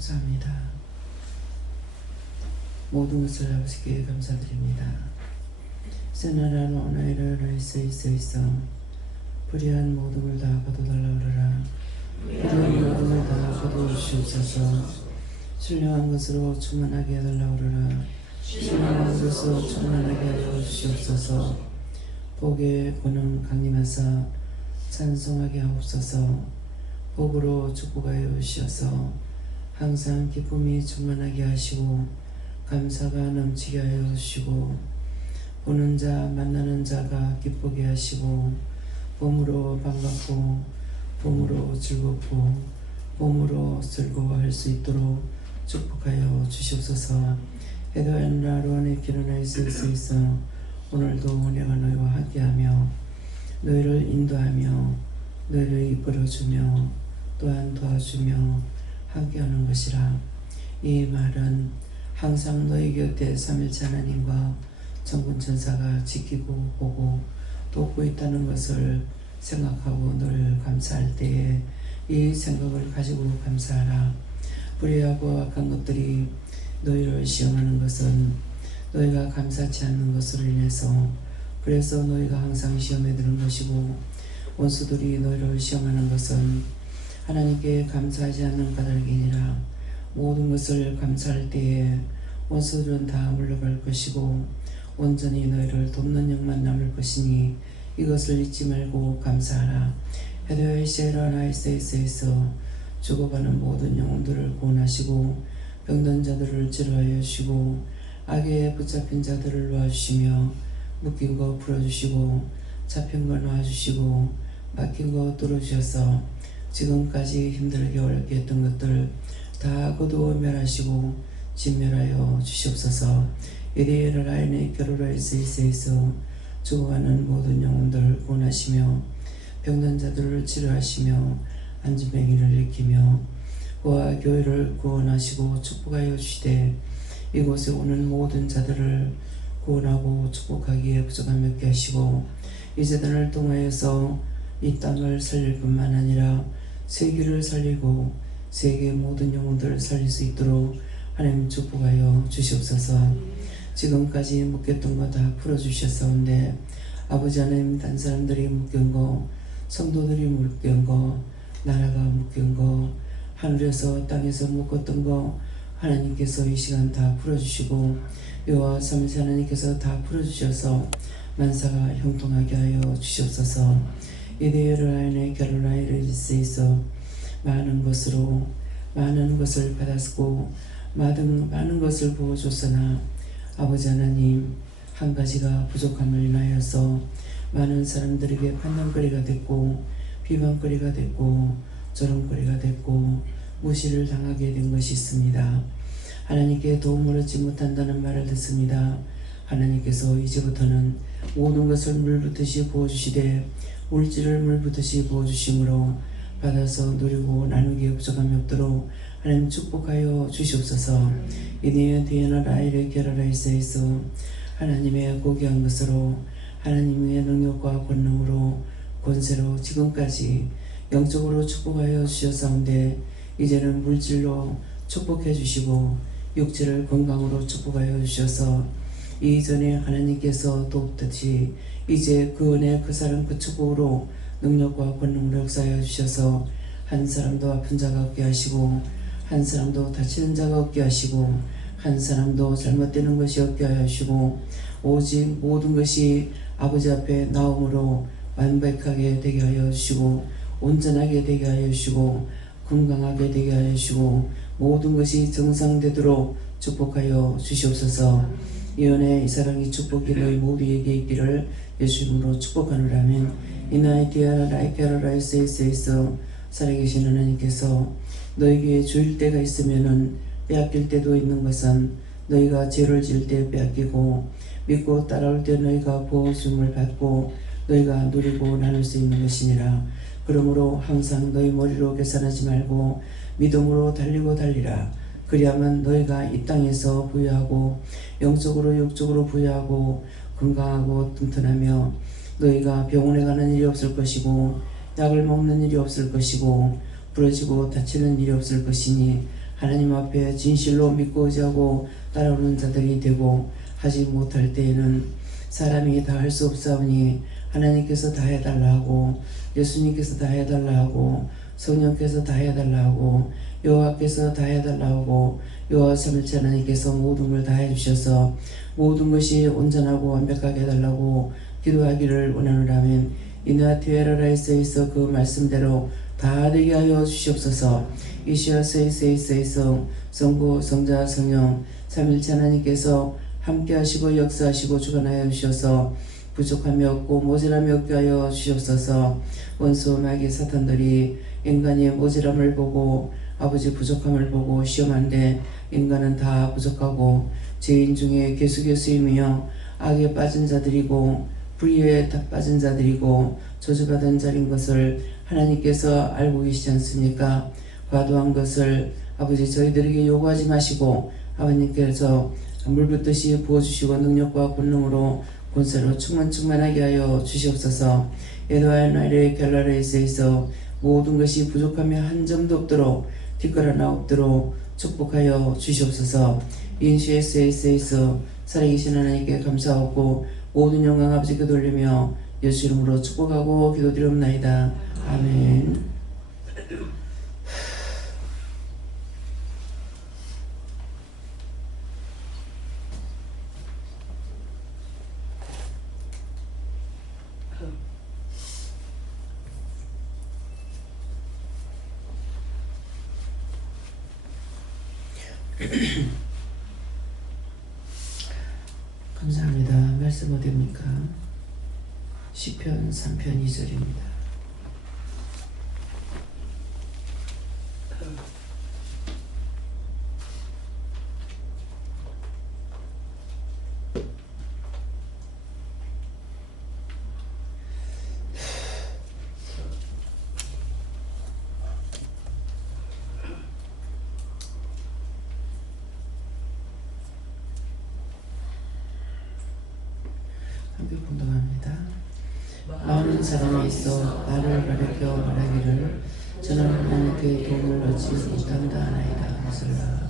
감사합니다. 모든 것을 아버지께 감사드립니다. 세나라는 오나이라라 있어 불의한 모든 걸 다 거둬달라 그러라. 불의한 모든 걸 다 거두시옵소서. 신령한 것으로 충만하게 해달라 그러라. 신령한 것으로 충만하게 하여 주시옵소서. 복의 권능 강림하사 찬송하게 하옵소서. 복으로 축복하여 주셔서 항상 기쁨이 충만하게 하시고 감사가 넘치게 하여 주시고 보는 자 만나는 자가 기쁘게 하시고 봄으로 반갑고 봄으로 즐겁고 봄으로 즐거워할 수 있도록 축복하여 주시옵소서. 에도앤라 로안의 기름에 있어 오늘도 내가 너희와 함께하며 너희를 인도하며 너희를 이끌어주며 또한 도와주며 함께하는 것이라. 이 말은 항상 너희 곁에 삼일체 하나님과 천군 천사가 지키고 보고 돕고 있다는 것을 생각하고 늘 감사할 때에 이 생각을 가지고 감사하라. 불의하고 악한 것들이 너희를 시험하는 것은 너희가 감사치 않는 것으로 인해서 그래서 너희가 항상 시험에 드는 것이고 원수들이 너희를 시험하는 것은 하나님께 감사하지 않는 까닭이니라. 모든 것을 감사할 때에 원수들은 다 물러갈 것이고 온전히 너희를 돕는 영만 남을 것이니 이것을 잊지 말고 감사하라. 헤드웨이세라나이세이세에서 죽어가는 모든 영혼들을 구원하시고 병든 자들을 치료하여 주시고 악에 붙잡힌 자들을 놓아주시며 묶인 거 풀어주시고 잡힌 거 놓아주시고 막힌 거 뚫어주셔서 지금까지 힘들게 어렵게 했던 것들 다 거두어 멸하시고 진멸하여 주시옵소서. 이리에라 라인의 겨루라이세이세에서 죽어가는 모든 영혼들을 구원하시며 병든 자들을 치료하시며 안진뱅이를 일으키며 그와 교회를 구원하시고 축복하여 주시되 이곳에 오는 모든 자들을 구원하고 축복하기에 부족함이 없게 하시고 이 재단을 통하여서 이 땅을 살릴 뿐만 아니라 세계를 살리고 세계 모든 영혼들을 살릴 수 있도록 하나님 축복하여 주시옵소서. 지금까지 묶였던 거 다 풀어주셨사온데 아버지 하나님 단 사람들이 묶인 거 성도들이 묶인 거 나라가 묶인 거 하늘에서 땅에서 묶었던 거 하나님께서 이 시간 다 풀어주시고 여호와 삼위일체 하나님께서 다 풀어주셔서 만사가 형통하게 하여 주시옵소서. 이데어를 하인의 결혼하이를 있어 많은 것으로 많은 것을 받았고 많은 것을 부어줬으나 아버지 하나님 한 가지가 부족함을 인하여서 많은 사람들에게 판단거리가 됐고 비방거리가 됐고 조롱거리가 됐고 무시를 당하게 된 것이 있습니다. 하나님께 도움을 얻지 못한다는 말을 듣습니다. 하나님께서 이제부터는 모든 것을 물붓듯이 부어주시되 물질을 물붓듯이 부어주심으로 받아서 누리고 나누기에 부족함이 없도록 하나님 축복하여 주시옵소서. 이니에 디에나 라이레 게라라이세에서 하나님의 고귀한 것으로 하나님의 능력과 권능으로 권세로 지금까지 영적으로 축복하여 주셨사온데 이제는 물질로 축복해 주시고 육체를 건강으로 축복하여 주셔서 이전에 하나님께서 돕듯이 이제 그 은혜 그 사랑 그 축복으로 능력과 권능으로 역사하여 주셔서 한 사람도 아픈 자가 없게 하시고 한 사람도 다치는 자가 없게 하시고 한 사람도 잘못되는 것이 없게 하시고 오직 모든 것이 아버지 앞에 나옴으로 완벽하게 되게 하여 주시고 온전하게 되게 하여 주시고 건강하게 되게 하여 주시고 모든 것이 정상되도록 축복하여 주시옵소서. 이 은혜 이 사랑 이 축복이 너희 모두에게 있기를 예수 이름으로 축복하노라면 이나이티아 라이케라라이세이세에서 살아계신 하나님께서 너에게 주일 때가 있으면은 빼앗길 때도 있는 것은 너희가 죄를 지을 때 빼앗기고 믿고 따라올 때 너희가 보호줌을 받고 너희가 누리고 나눌 수 있는 것이니라. 그러므로 항상 너희 머리로 계산하지 말고 믿음으로 달리고 달리라. 그리하면 너희가 이 땅에서 부유하고 영적으로 육적으로 부유하고 건강하고 튼튼하며 너희가 병원에 가는 일이 없을 것이고 약을 먹는 일이 없을 것이고 부러지고 다치는 일이 없을 것이니 하나님 앞에 진실로 믿고 의지하고 따라오는 자들이 되고, 하지 못할 때에는 사람이 다 할 수 없사오니 하나님께서 다 해달라 하고, 예수님께서 다 해달라 하고, 성령께서 다 해달라 하고, 여호와께서 다 해달라 하고, 여호와 삼일체 하나님께서 모든 걸 다 해주셔서 모든 것이 온전하고 완벽하게 해달라고 기도하기를 원하노라면, 이나 티에라라이스에서 그 말씀대로 다 되게 하여 주시옵소서. 이시아 세이세이세이성 성부 성자 성령 삼일체 하나님께서 함께 하시고 역사하시고 주관하여 주셔서 부족함이 없고 모자람이 없게 하여 주시옵소서. 원수 마귀 사탄들이 인간의 모자람을 보고 아버지 부족함을 보고 시험한데, 인간은 다 부족하고 죄인 중에 개수이며 악에 빠진 자들이고 불의에 다 빠진 자들이고 저주받은 자인 것을 하나님께서 알고 계시지 않습니까? 과도한 것을 아버지 저희들에게 요구하지 마시고, 아버님께서 물붓듯이 부어주시고 능력과 권능으로 본세로 충만하게 하여 주시옵소서. 에드와이나의 갤러레이스에서 모든 것이 부족함이 한 점도 없도록 뒷걸 하나 없도록 축복하여 주시옵소서. 인시에스에서 살아계신 하나님께 감사하고 모든 영광 아버지께 돌리며 예수 이름으로 축복하고 기도드리옵나이다. 아멘. 감사합니다. 말씀 어디입니까? 시편 3편 2절입니다. 함께 공동합니다. 많은 사람이 있어 나를 가리켜 말하기를 저는 하나님께 도움을 얻지 못한다 하나이다. 하슬라.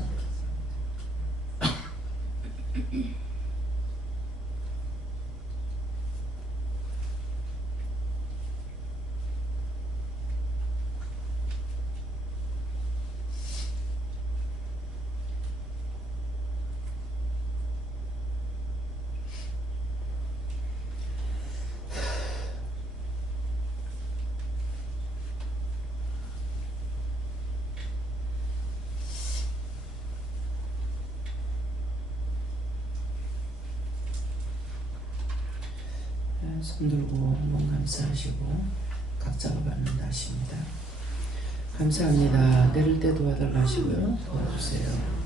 손 들고 몸 감사하시고 각자가 받는다 하십니다. 감사합니다. 내릴 때 도와달라 하시고요. 도와주세요.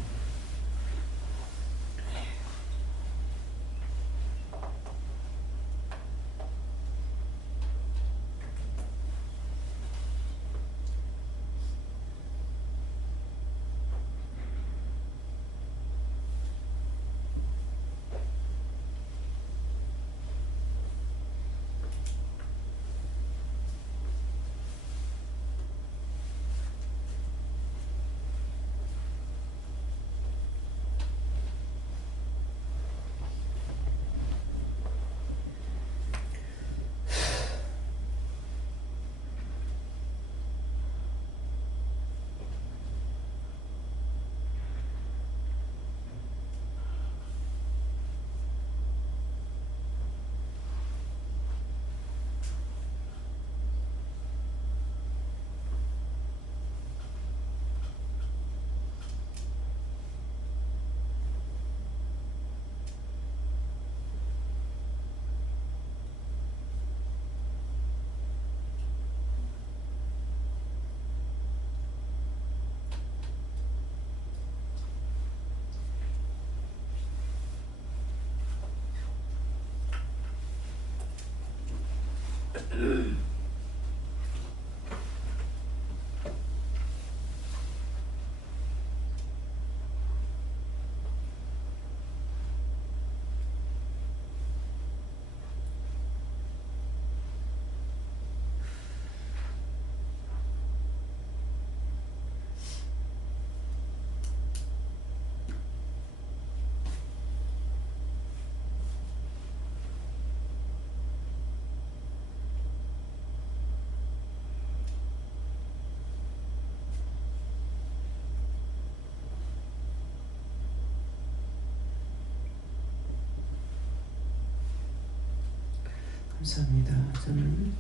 감사합니다. 저는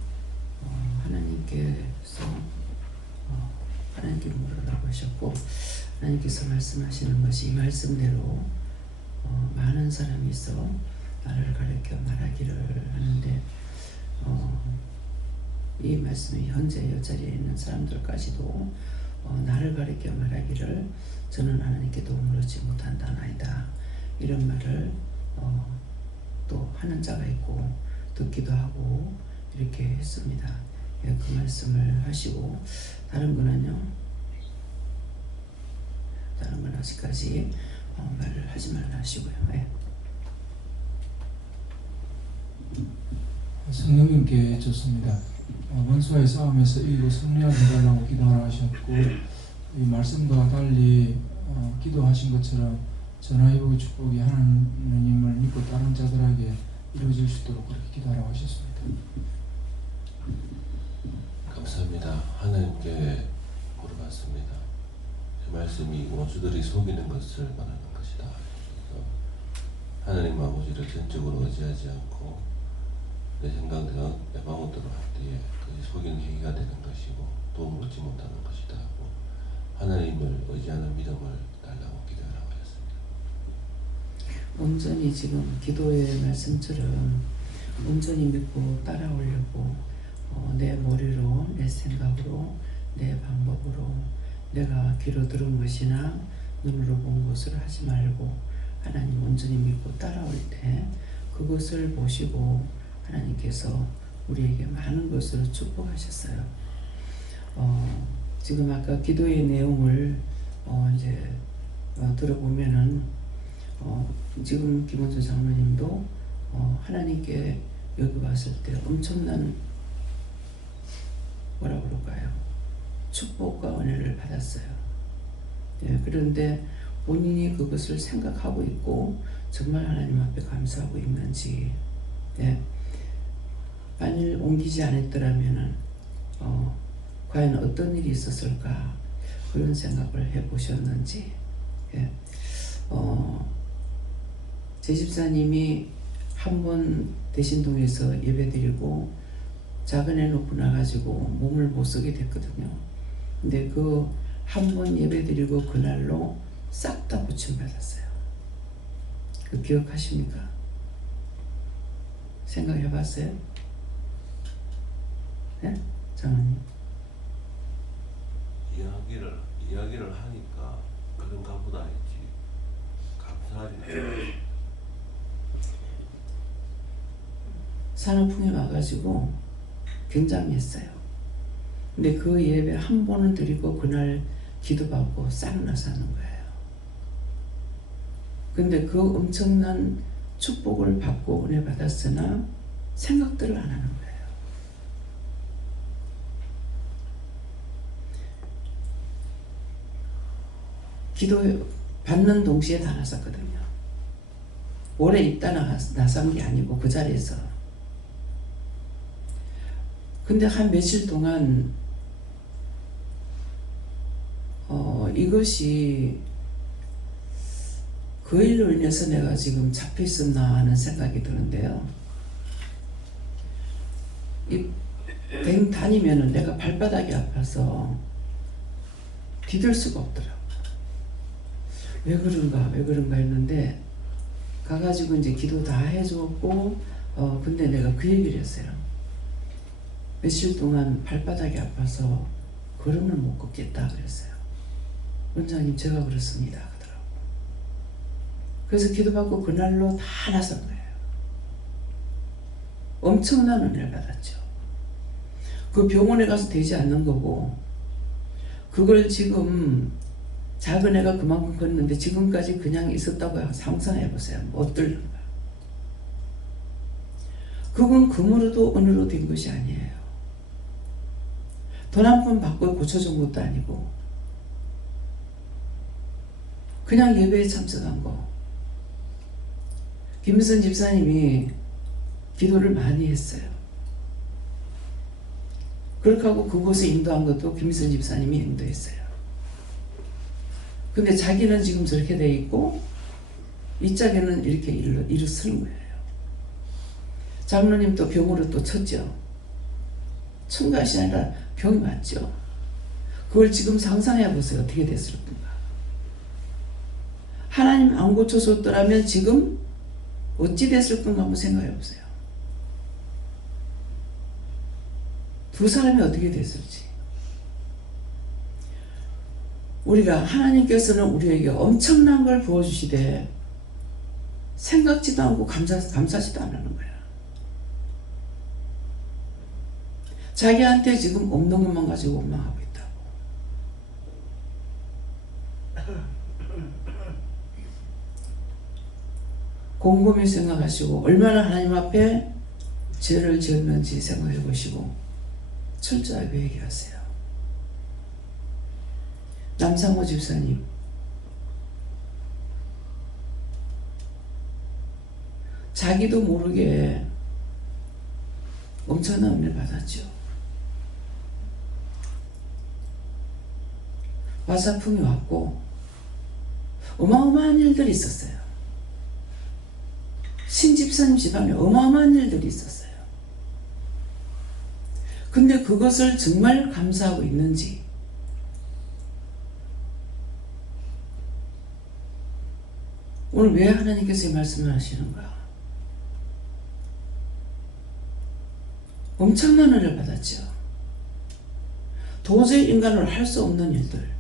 하나님께서 하나님께 물으라고 하셨고 하나님께서 말씀하시는 것이 이 말씀대로 많은 사람이 있어 나를 가르쳐 말하기를 하는데 이 말씀이 현재 옆자리에 있는 사람들까지도 나를 가르쳐 말하기를 저는 하나님께 도움을 얻지 못한다나이다 이런 말을 또 하는 자가 있고 듣기도 하고 이렇게 했습니다. 예, 그 말씀을 하시고 다른 거는요, 다른 건 아직까지 말을 하지 말라 하시고요. 예. 성령님께 줬습니다. 원수와의 싸움에서 이기고 승리하게 해달라고 기도하라 하셨고 이 말씀과 달리 기도하신 것처럼 전화위복의 축복이 하나님을 믿고 다른 자들에게 이루어질 수 있도록 그렇게 기도하라고 하셨습니다. 감사합니다. 하나님께 물어봤습니다. 이 말씀이 원수들이 속이는 것을 말하는 것이다. 하나님 아버지를 전적으로 의지하지 않고 내 생각대로 내 마음대로 할 때에 그것이 속이는 행위가 되는 것이고 도움을 얻지 못하는 것이다 하고 하나님을 의지하는 믿음을 달라고 기도하라고 하였습니다. 온전히 지금 기도의 말씀처럼 온전히 믿고 따라오려고 내 머리로 내 생각으로 내 방법으로 내가 귀로 들은 것이나 눈으로 본 것을 하지 말고 하나님 온전히 믿고 따라올 때 그것을 보시고 하나님께서 우리에게 많은 것으로 축복하셨어요. 지금 아까 기도의 내용을 이제 들어보면은 지금 김원수 장로님도 하나님께 여기 왔을 때 엄청난 뭐라 그럴까요? 축복과 은혜를 받았어요. 예, 그런데 본인이 그것을 생각하고 있고 정말 하나님 앞에 감사하고 있는지, 예, 만일 옮기지 않았더라면은 과연 어떤 일이 있었을까 그런 생각을 해보셨는지. 예, 제 집사님이 한 번 대신동에서 예배드리고 작은 애 놓고 나가지고 몸을 못 쓰게 됐거든요. 근데 그 한 번 예배드리고 그날로 싹 다 고침받았어요. 그 기억하십니까? 생각해봤어요? 네? 장로님. 이야기를 하니까 그런가 보다 했지 감사하지. 산후풍이 와가지고 굉장했어요. 근데 그 예배 한 번은 드리고 그날 기도받고 싹 나사는 거예요. 근데 그 엄청난 축복을 받고 은혜 받았으나 생각들을 안 하는 거예요. 기도 받는 동시에 다 나섰거든요. 오래 있다 나선 게 아니고 그 자리에서. 근데 한 며칠 동안 이것이 그 일로 인해서 내가 지금 잡혀 있었나 하는 생각이 드는데요. 이 뱅 다니면은 내가 발바닥이 아파서 디딜 수가 없더라고. 왜 그런가 했는데 가가지고 이제 기도 다 해줬고 근데 내가 그 얘기를 했어요. 며칠 동안 발바닥이 아파서 걸음을 못 걷겠다 그랬어요. 원장님 제가 그렇습니다 하더라고. 그래서 기도받고 그날로 다 나선 거예요. 엄청난 은혜를 받았죠. 그 병원에 가서 되지 않는 거고 그걸 지금 작은 애가 그만큼 걷는데 지금까지 그냥 있었다고 상상해보세요. 어떨까? 그건 금으로도 은으로 된 것이 아니에요. 돈 한 푼 받고 고쳐준 것도 아니고 그냥 예배에 참석한 거. 김선 집사님이 기도를 많이 했어요. 그렇게 하고 그곳에 인도한 것도 김선 집사님이 인도했어요. 근데 자기는 지금 저렇게 돼 있고 이 짝에는 이렇게 일을 쓰는 거예요. 장로님 또 병으로 또 쳤죠. 천가시 아니라 병이 맞죠. 그걸 지금 상상해 보세요. 어떻게 됐을 건가. 하나님 안 고쳐줬더라면 지금 어찌 됐을 건가 한번 생각해 보세요. 두 사람이 어떻게 됐을지. 우리가 하나님께서는 우리에게 엄청난 걸 부어주시되 생각지도 않고 감사지도 않는 거야. 자기한테 지금 없는 것만 가지고 원망하고 있다고. 곰곰이 생각하시고 얼마나 하나님 앞에 죄를 지었는지 생각해 보시고 철저하게 회개하세요. 남상호 집사님, 자기도 모르게 엄청난 은혜를 받았죠. 화사풍이 왔고 어마어마한 일들이 있었어요. 신집사님 집안에 어마어마한 일들이 있었어요. 근데 그것을 정말 감사하고 있는지, 오늘 왜 하나님께서 이 말씀을 하시는가? 엄청난 은혜를 받았죠. 도저히 인간으로 할 수 없는 일들,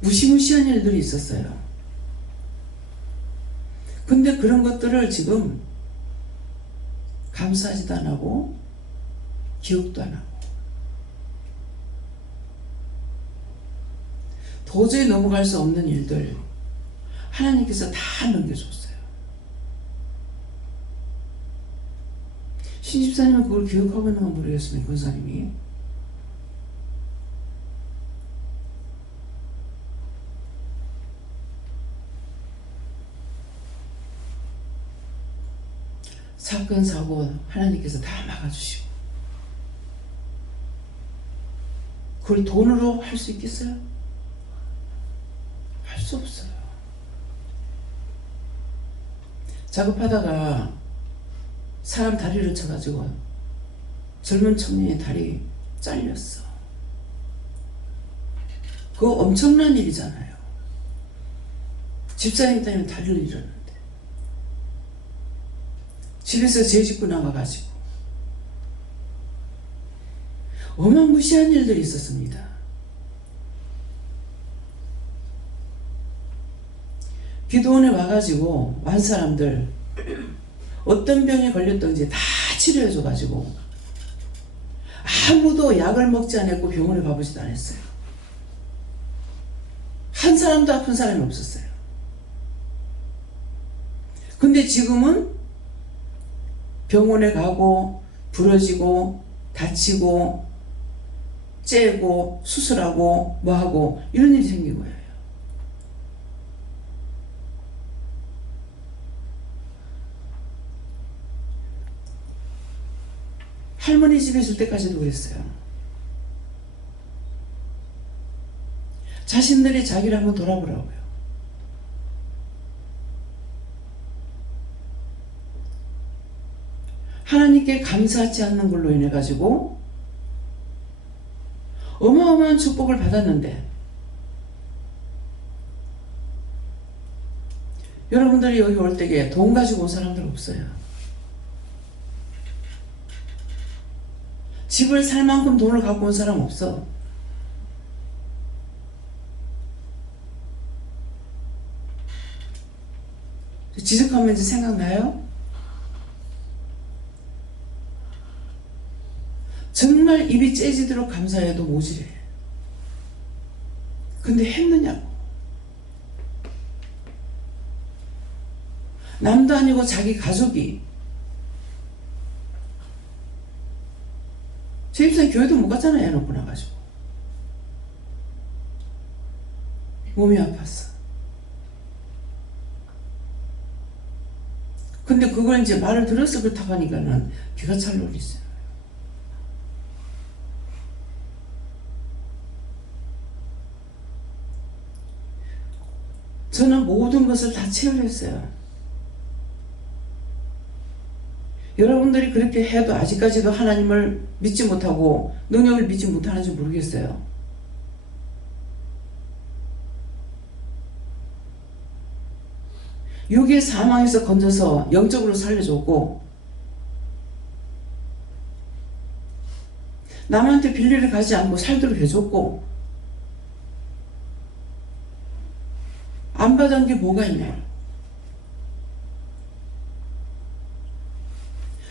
무시무시한 일들이 있었어요. 근데 그런 것들을 지금 감사하지도 안 하고 기억도 안 하고 도저히 넘어갈 수 없는 일들 하나님께서 다 넘겨줬어요. 신집사님은 그걸 기억하고 있는 건 모르겠습니다. 권사님이. 사건 사고 하나님께서 다 막아주시고, 그걸 돈으로 할 수 있겠어요? 할 수 없어요. 작업하다가 사람 다리를 쳐가지고 젊은 청년의 다리 잘렸어. 그거 엄청난 일이잖아요. 집사님 때문에 다리를 잃었는데 집에서 죄 짓고 나가가지고 어마무시한 일들이 있었습니다. 기도원에 와가지고 완 사람들 어떤 병에 걸렸던지 다 치료해줘가지고 아무도 약을 먹지 않았고 병원에 가보지도 않았어요. 한 사람도 아픈 사람이 없었어요. 근데 지금은 병원에 가고 부러지고 다치고 째고 수술하고 뭐하고 이런 일이 생긴 거예요. 할머니 집에 있을 때까지도 그랬어요. 자신들이 자기를 한번 돌아보라고요. 하나님께 감사하지 않는 걸로 인해 가지고 어마어마한 축복을 받았는데, 여러분들이 여기 올 때에 돈 가지고 온 사람들 없어요. 집을 살 만큼 돈을 갖고 온 사람 없어. 지적하면 이제 생각나요? 정말 입이 째지도록 감사해도 모질해. 근데 했느냐고. 남도 아니고 자기 가족이, 제 입사는 교회도 못 갔잖아요. 해놓고 나가지고 몸이 아팠어. 근데 그걸 이제 말을 들어서 그렇다고 하니까는 기가 찰 놀리세요. 저는 모든 것을 다 체험했어요. 여러분들이 그렇게 해도 아직까지도 하나님을 믿지 못하고 능력을 믿지 못하는지 모르겠어요. 육의 사망에서 건져서 영적으로 살려줬고 남한테 빌리를 가지 않고 살도록 해줬고 안 받은 게 뭐가 있냐.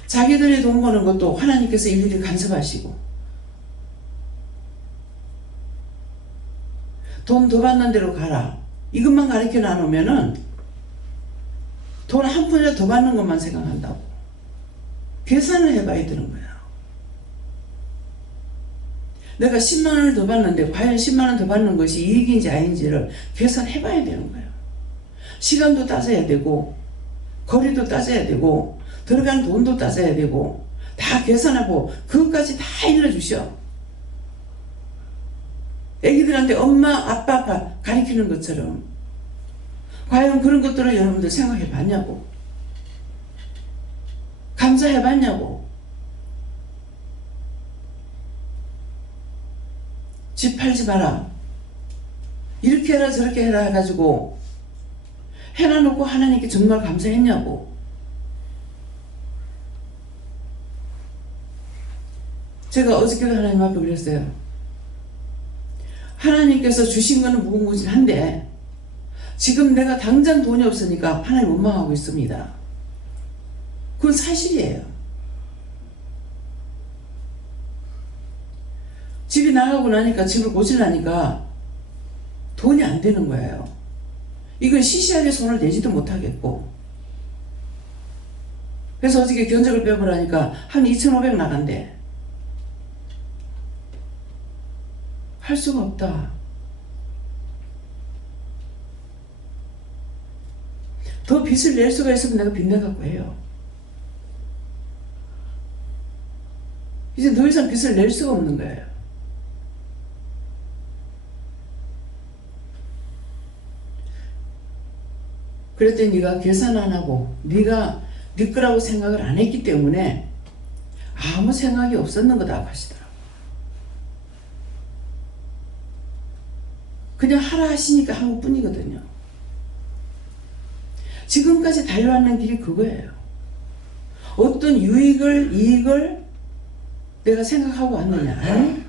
자기들이 돈 버는 것도 하나님께서 일일이 간섭하시고 돈 더 받는 대로 가라 이것만 가르쳐 놔놓으면은 돈 한 푼이라도 더 받는 것만 생각한다고. 계산을 해봐야 되는 거야. 내가 10만 원을 더 받는데 과연 10만 원 더 받는 것이 이익인지 아닌지를 계산해봐야 되는 거예요. 시간도 따져야 되고 거리도 따져야 되고 들어간 돈도 따져야 되고 다 계산하고 그것까지 다 일러주셔. 애기들한테 엄마 아빠 가르치는 것처럼 과연 그런 것들을 여러분들 생각해 봤냐고. 감사해 봤냐고. 집 팔지 마라 이렇게 해라 저렇게 해라 해가지고 해놔놓고 하나님께 정말 감사했냐고. 제가 어저께도 하나님 앞에 그랬어요. 하나님께서 주신 거는 무궁무진한데 지금 내가 당장 돈이 없으니까 하나님 원망하고 있습니다. 그건 사실이에요. 집이 나가고 나니까 집을 고치려니까 돈이 안 되는 거예요. 이건 시시하게 손을 내지도 못하겠고 그래서 어저께 견적을 빼보라니까 한 2,500 나간대. 할 수가 없다. 더 빚을 낼 수가 있으면 내가 빚 내갖고 해요. 이제 더 이상 빚을 낼 수가 없는 거예요. 그랬더니 네가 계산 안 하고 네가 네 거라고 생각을 안 했기 때문에 아무 생각이 없었는 거다 하시더라고요. 그냥 하라 하시니까 한 것뿐이거든요. 지금까지 달려왔는 길이 그거예요. 어떤 이익을 내가 생각하고 왔느냐. 아니?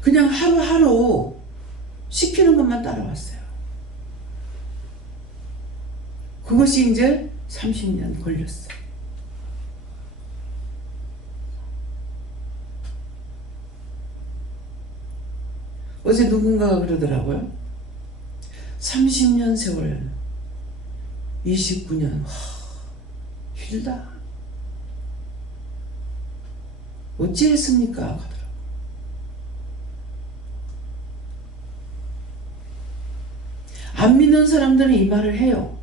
그냥 하루하루 시키는 것만 따라왔어요. 그것이 이제 30년 걸렸어요. 어제 누군가가 그러더라고요. 30년 세월 29년 길다. 어찌했습니까? 하더라고요. 안 믿는 사람들은 이 말을 해요.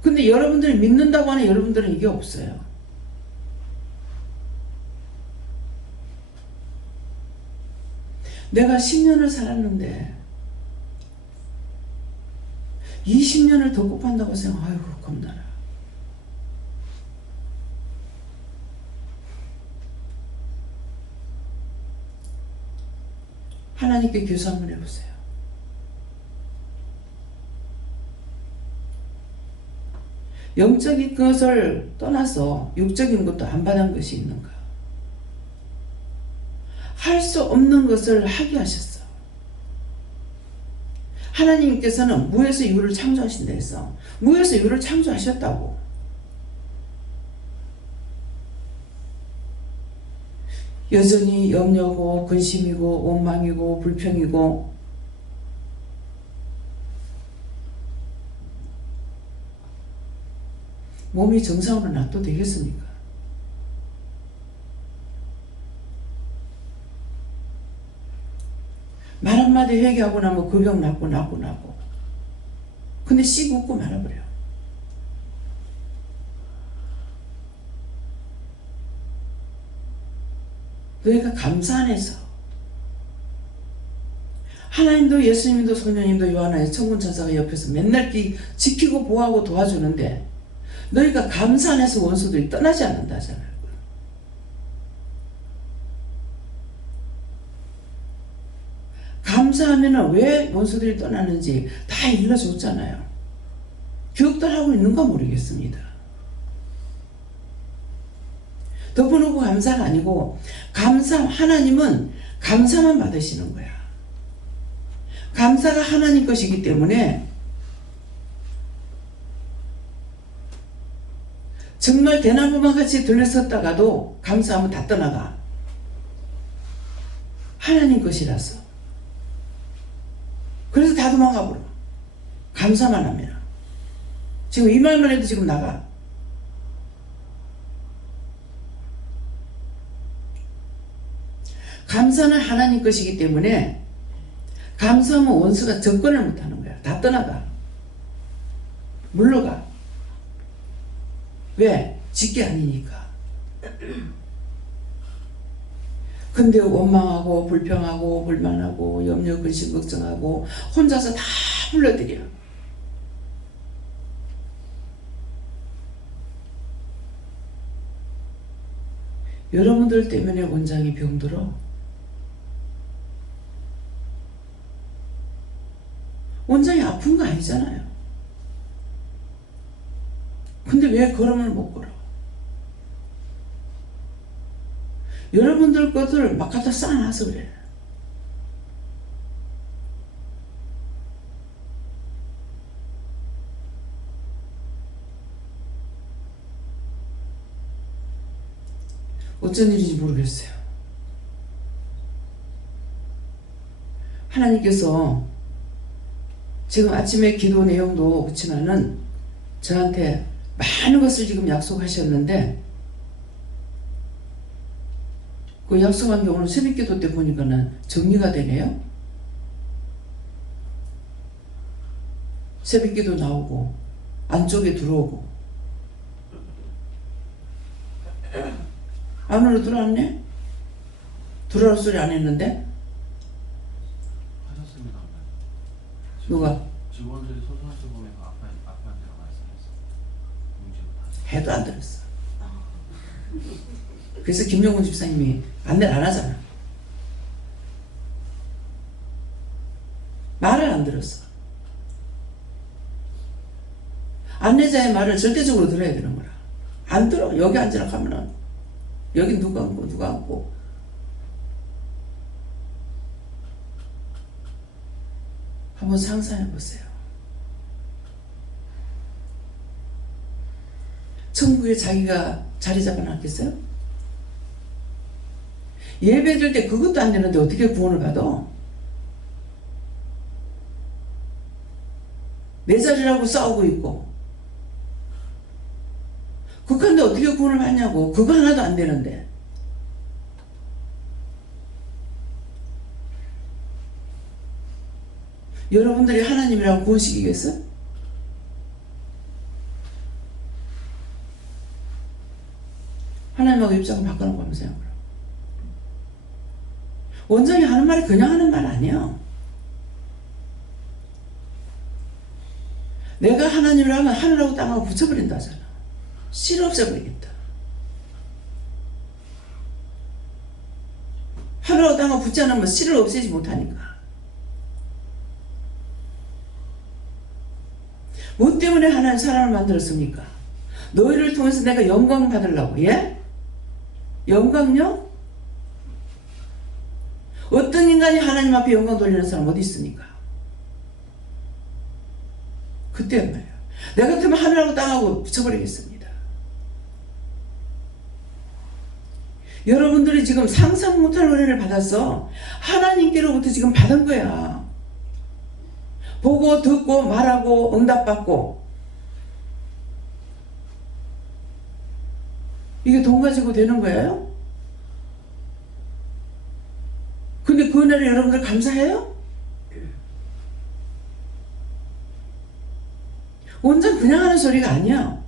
근데 여러분들이 믿는다고 하는 여러분들은 이게 없어요. 내가 10년을 살았는데 20년을 더 곱한다고 생각. 아이고 겁나라. 하나님께 교수 한번 해보세요. 영적인 것을 떠나서 육적인 것도 안 받은 것이 있는가? 할 수 없는 것을 하게 하셨어. 하나님께서는 무에서 유를 창조하신다 해서 무에서 유를 창조하셨다고. 여전히 염려고 근심이고 원망이고 불평이고 몸이 정상으로 놔도 되겠습니까? 말 한마디 회개하고 나면 그 병 낫고 근데 씩 웃고 말아버려. 너희가 감사 안 해서 하나님도 예수님도 성령님도 요한의 천군 천사가 옆에서 맨날 지키고 보호하고 도와주는데 너희가 감사 안에서 원수들이 떠나지 않는다잖아요. 감사하면 왜 원수들이 떠나는지 다 일러줬잖아요. 기억들 하고 있는가 모르겠습니다. 덮어놓고 감사가 아니고 하나님은 감사만 받으시는 거야. 감사가 하나님 것이기 때문에 정말 대나무만 같이 들러섰다가도 감사하면 다 떠나가. 하나님 것이라서. 그래서 다 도망가 버려. 감사만 하면. 지금 이 말만 해도 지금 나가. 감사는 하나님 것이기 때문에 감사하면 원수가 접근을 못하는 거야. 다 떠나가. 물러가. 왜? 짓게 아니니까. 근데 원망하고 불평하고 불만하고 염려 근심 걱정하고 혼자서 다 불러들여. 여러분들 때문에 원장이 병들어. 원장이 아픈 거 아니잖아요. 근데 왜 걸음을 못 걸어? 여러분들 것을 막 갖다 쌓아놔서 그래. 어쩐 일인지 모르겠어요. 하나님께서 지금 아침에 기도 내용도 그렇지만은 저한테 많은 것을 지금 약속하셨는데 그 약속한 게 오늘 새벽기도 때 보니까는 정리가 되네요. 새벽기도 나오고 안쪽에 들어오고 안으로 들어왔네? 들어올 소리 안 했는데? 하셨습니다. 누가? 직원들이 소선수 보면서 아빠한테랑 말씀했어. 해도 안 들었어. 그래서 김용훈 집사님이 안내를 안 하잖아. 말을 안 들었어. 안내자의 말을 절대적으로 들어야 되는 거라. 안 들어. 여기 앉으라 하면은 여기 누가 앉고 누가 앉고. 한번 상상해 보세요. 천국에 자기가 자리 잡아놨겠어요? 예배 드릴 때 그것도 안 되는데 어떻게 구원을 받아? 내 자리라고 싸우고 있고 그런데 어떻게 구원을 받냐고. 그거 하나도 안 되는데. 여러분들이 하나님이라고 구원시키겠어? 하나님하고 입장을 바꿔놓고 한번 생각해요. 원장이 하는 말이 그냥 하는 말 아니야. 내가 하나님이라면 하늘하고 땅하고 붙여버린다잖아. 실 없애버리겠다. 하늘하고 땅하고 붙지 않으면 실을 없애지 못하니까. 뭐 때문에 하나님 사람을 만들었습니까? 너희를 통해서 내가 영광 받으려고. 예? 영광요? 어떤 인간이 하나님 앞에 영광 돌리는 사람 어디 있습니까? 그때는 말이에요. 내가 같으면 하늘하고 땅하고 붙여버리겠습니다. 여러분들이 지금 상상 못할 은혜를 받아서 하나님께로부터 지금 받은 거야. 보고 듣고 말하고 응답받고 이게 돈 가지고 되는 거예요? 근데 그 은혜를 여러분들 감사해요? 원전 그냥 하는 소리가 아니야.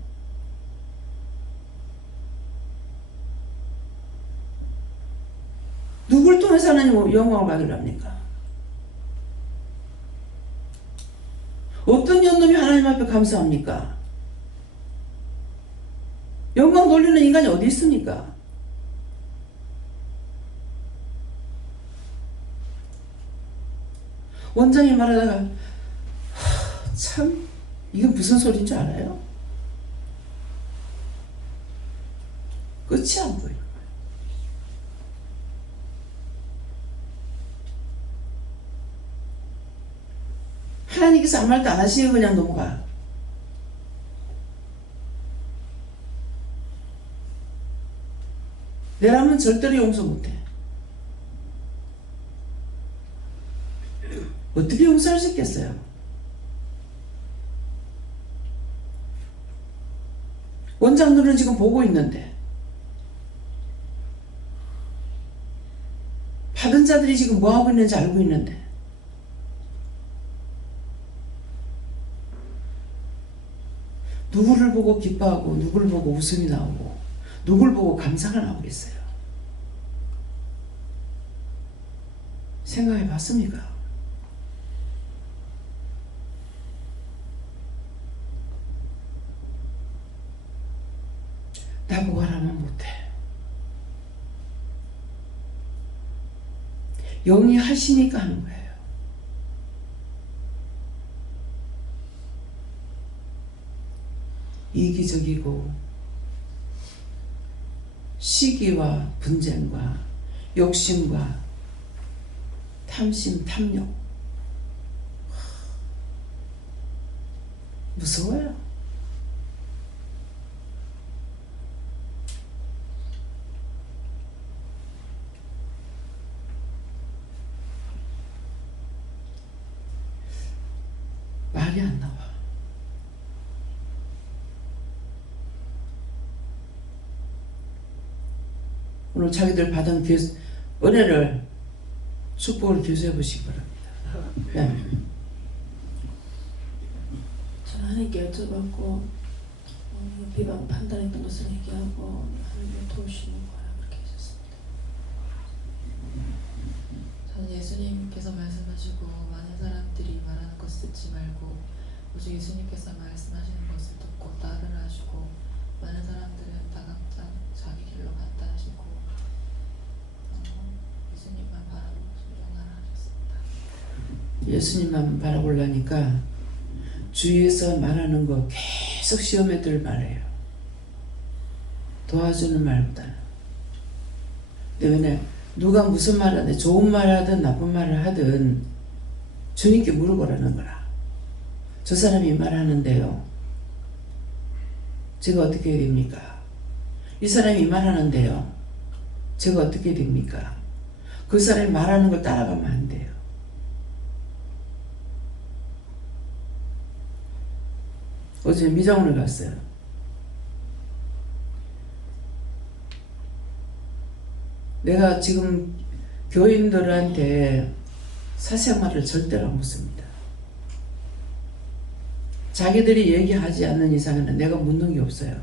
누굴 통해서 하나님 영광을 받으랍니까? 어떤 연놈이 하나님 앞에 감사합니까? 영광 돌리는 인간이 어디 있습니까? 원장이 말하다가 참 이건 무슨 소리인 줄 알아요? 끝이 안 보여요. 하나님께서 아무 말도 안 하시고 그냥 넘어가. 내라면 절대로 용서 못해. 어떻게 용서할 수 있겠어요? 원장들은 지금 보고 있는데, 받은 자들이 지금 뭐 하고 있는지 알고 있는데, 누구를 보고 기뻐하고 누구를 보고 웃음이 나오고 누구를 보고 감사가 나오겠어요? 생각해 봤습니까? 나보고 하라면 못해. 영이 하시니까 하는 거예요. 이기적이고 시기와 분쟁과 욕심과 탐심, 탐욕 무서워요. 말이 안 나와. 오늘 자기들 받은 은혜를 축복을 교수해 보시기 바랍니다. 네. 저는 하나님께 여쭤봤고 비방 판단했던 것을 얘기하고 하나님을 도우시는 거야 그렇게 하셨습니다. 저는 예수님께서 말씀하시고 많은 사람들이 말하는 것을 듣지 말고 오직 예수님께서 말씀하시는 것을 듣고 따르라 하시고 많은 사람들은 다 각자 자기 길로 갔다 하시고 예수님만 바라보고 순종하라 하셨습니다. 예수님만 바라보려니까 주위에서 말하는 거 계속 시험에 들 말해요. 도와주는 말보다는. 근데 왜 누가 무슨 말을 하든 좋은 말을 하든 나쁜 말을 하든 주님께 물어보라는 거라. 저 사람이 말하는데요. 제가 어떻게 해야 됩니까? 이 사람이 말하는데요. 제가 어떻게 해야 됩니까? 그 사람이 말하는 걸 따라가면 안 돼요. 어제 미장원을 갔어요. 내가 지금 교인들한테 사생활을 절대로 안 묻습니다. 자기들이 얘기하지 않는 이상은 내가 묻는 게 없어요.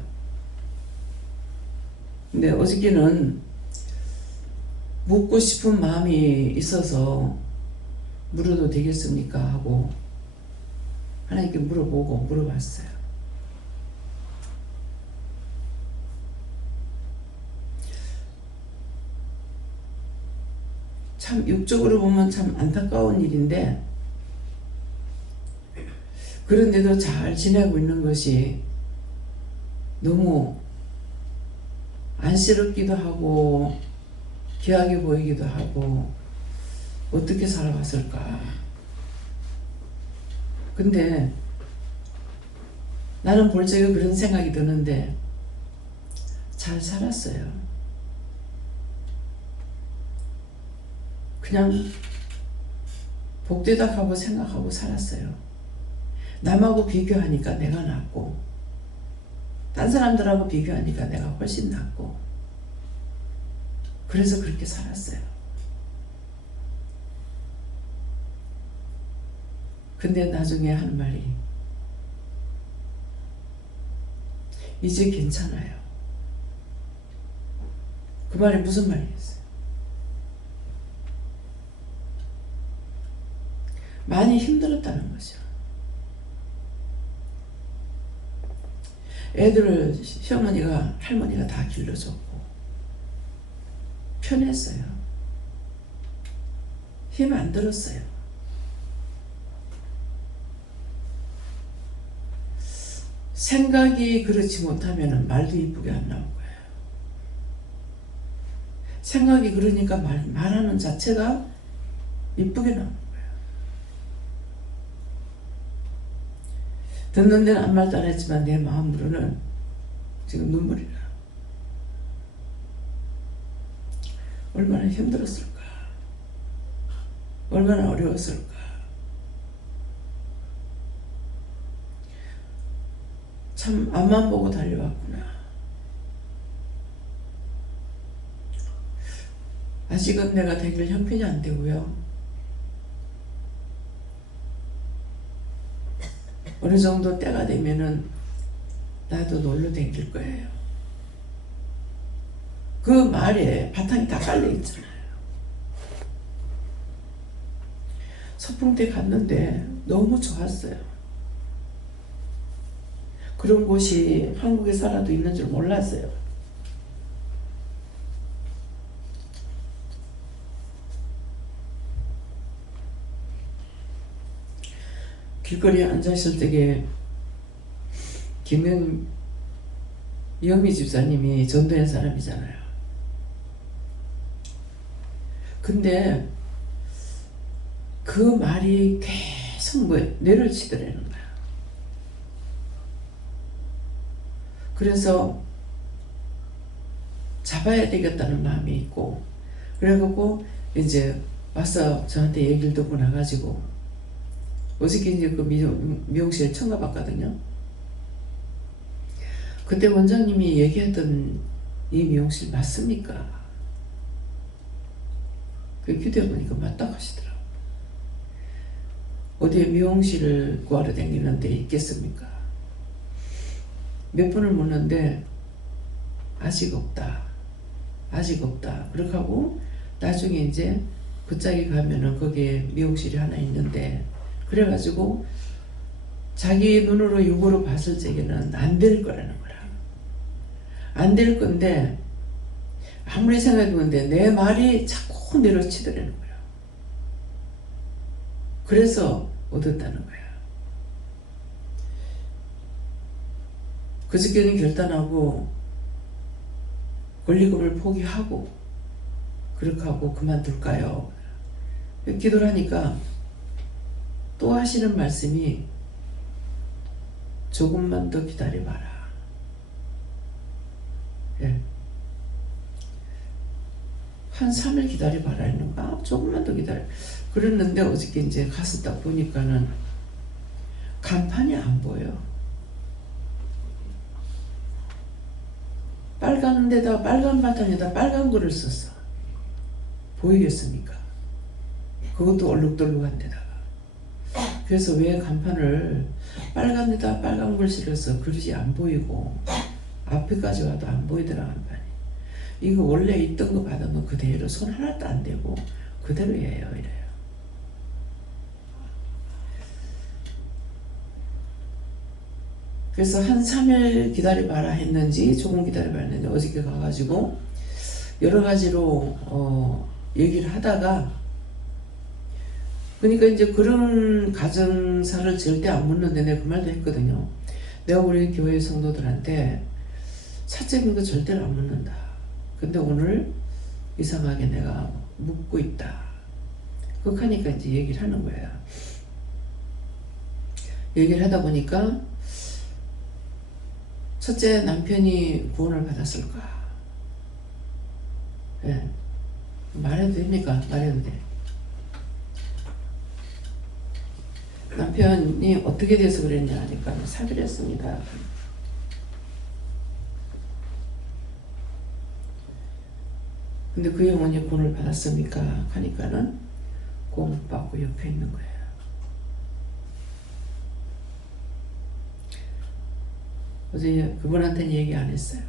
근데 어저께는 묻고 싶은 마음이 있어서 물어도 되겠습니까? 하고 하나님께 물어봤어요. 참 육적으로 보면 참 안타까운 일인데 그런데도 잘 지내고 있는 것이 너무 안쓰럽기도 하고 귀하게 보이기도 하고 어떻게 살아왔을까. 근데 나는 볼 적에 그런 생각이 드는데 잘 살았어요. 그냥 복되다 하고 생각하고 살았어요. 남하고 비교하니까 내가 낫고 딴 사람들하고 비교하니까 내가 훨씬 낫고 그래서 그렇게 살았어요. 근데 나중에 하는 말이 이제 괜찮아요. 그 말이 무슨 말이었어요? 많이 힘들었다는 거죠. 애들을 시어머니가 할머니가 다 길러줬고 편했어요. 힘 안 들었어요. 생각이 그렇지 못하면 말도 이쁘게 안 나온 거예요. 생각이 그러니까 말하는 자체가 이쁘게 나오는 거예요. 듣는 데는 아무 말도 안 했지만 내 마음으로는 지금 눈물이 나. 얼마나 힘들었을까? 얼마나 어려웠을까? 참 앞만 보고 달려왔구나. 아직은 내가 되길 형편이 안 되고요. 어느 정도 때가 되면은 나도 놀러 다닐 거예요. 그 말에 바탕이 다 깔려 있잖아요. 서풍대 갔는데 너무 좋았어요. 그런 곳이 한국에 살아도 있는 줄 몰랐어요. 길거리에 앉아있을 때에 이영미 집사님이 전도한 사람이잖아요. 근데 그 말이 계속 뇌를 치더라는 거야. 그래서 잡아야 되겠다는 마음이 있고, 그래갖고 이제 와서 저한테 얘기를 듣고 나가지고 어저께 이제 그 미용실에 처음 가봤거든요. 그때 원장님이 얘기했던 이 미용실 맞습니까? 그 기도해 보니까 맞다고 하시더라고요. 어디에 미용실을 구하러 다니는 데 있겠습니까? 몇 번을 묻는데 아직 없다. 아직 없다. 그렇게 하고 나중에 이제 그 짝이 가면은 거기에 미용실이 하나 있는데, 그래가지고 자기 눈으로 육으로 봤을 적에는 안 될 거라는 거라. 안 될 건데 아무리 생각해보는데 내 말이 자꾸 내려치더라는 거야. 그래서 얻었다는 거야. 그저께는 결단하고 권리금을 포기하고 그렇게 하고 그만둘까요? 기도를 하니까 또 하시는 말씀이 조금만 더 기다려봐라. 예. 한 3일 기다려봐라 했는 거야. 조금만 더 기다려. 그랬는데 어저께 이제 가서 딱 보니까는 간판이 안 보여. 빨간 데다 빨간 바탕에다 빨간 글을 썼어. 보이겠습니까? 그것도 얼룩덜룩한 데다가. 그래서 왜 간판을 빨간 데다 빨간 글씨를 써 글씨 안 보이고 앞에까지 와도 안 보이더라 간판이. 이거 원래 있던 거 받은 거 그대로 손 하나도 안 대고 그대로예요 이래요. 그래서 한 3일 기다려봐라 했는지 조금 기다려봐라 했는지 어저께 가가지고 여러 가지로 얘기를 하다가, 그러니까 이제 그런 가정사를 절대 안 묻는데 내가 그 말도 했거든요. 내가 우리 교회 성도들한테 사적인 거 절대로 안 묻는다. 근데 오늘 이상하게 내가 묻고 있다. 그렇게 하니까 이제 얘기를 하는 거예요. 얘기를 하다 보니까 첫째, 남편이 구원을 받았을까? 예. 말해도 됩니까? 말해도 돼. 남편이 어떻게 돼서 그랬냐 하니까 사기를 했습니다. 근데 그 영혼이 구원을 받았습니까? 하니까는 구원 못 받고 옆에 있는 거예요. 어제 그분한테는 얘기 안 했어요.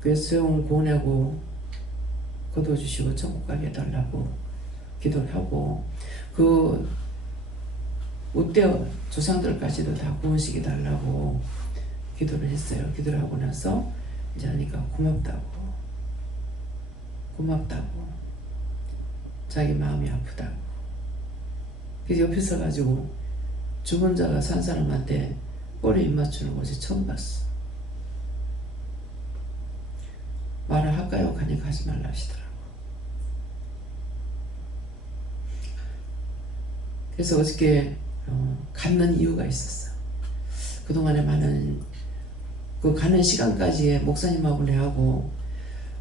그래서 영혼 구원하고 거둬주시고 천국 가게 해달라고 기도를 하고, 그 우떼어 조상들까지도 다 구원시켜 달라고 기도를 했어요. 기도를 하고 나서 이제 하니까 고맙다고 자기 마음이 아프다고. 그래서 옆에 서가지고 죽은 자가 산 사람한테 꼬리 입 맞추는 것이 처음 봤어. 말을 할까요? 가니까 하지 말라 하시더라고. 그래서 어저께 갖는 이유가 있었어. 그동안에 많은 그 가는 시간까지의 목사님하고 내하고,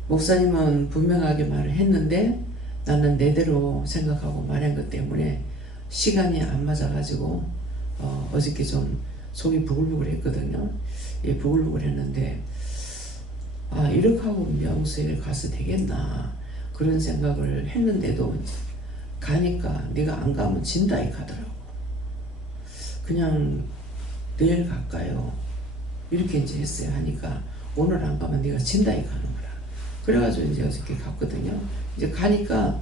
목사님은 분명하게 말을 했는데 나는 내대로 생각하고 말한 것 때문에 시간이 안 맞아가지고 어저께 좀 속이 부글부글 했거든요. 예, 부글부글 했는데 이렇게 하고 명수에 가서 되겠나 그런 생각을 했는데도 가니까 네가 안 가면 진다 이 가더라고. 그냥 내일 갈까요? 이렇게 이제 했어요. 하니까 오늘 안 가면 네가 진다 이 가는 거라. 그래가지고 이제 어저께 갔거든요. 이제 가니까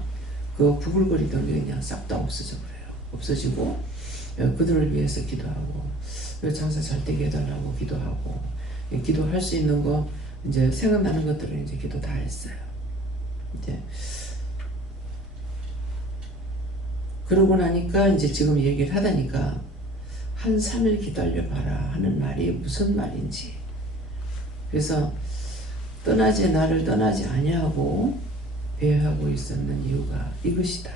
그 부글거리던 게 그냥 싹 다 없어져 버려요. 없어지고 그들을 위해서 기도하고 장사 잘 되게 해달라고 기도하고, 기도할 수 있는 거 이제 생각나는 것들을 이제 기도 다 했어요. 이제 그러고 나니까 이제 지금 얘기를 하다니까 한 3일 기다려봐라 하는 말이 무슨 말인지. 그래서 나를 떠나지 아니하고 배회하고 있었는 이유가 이것이다.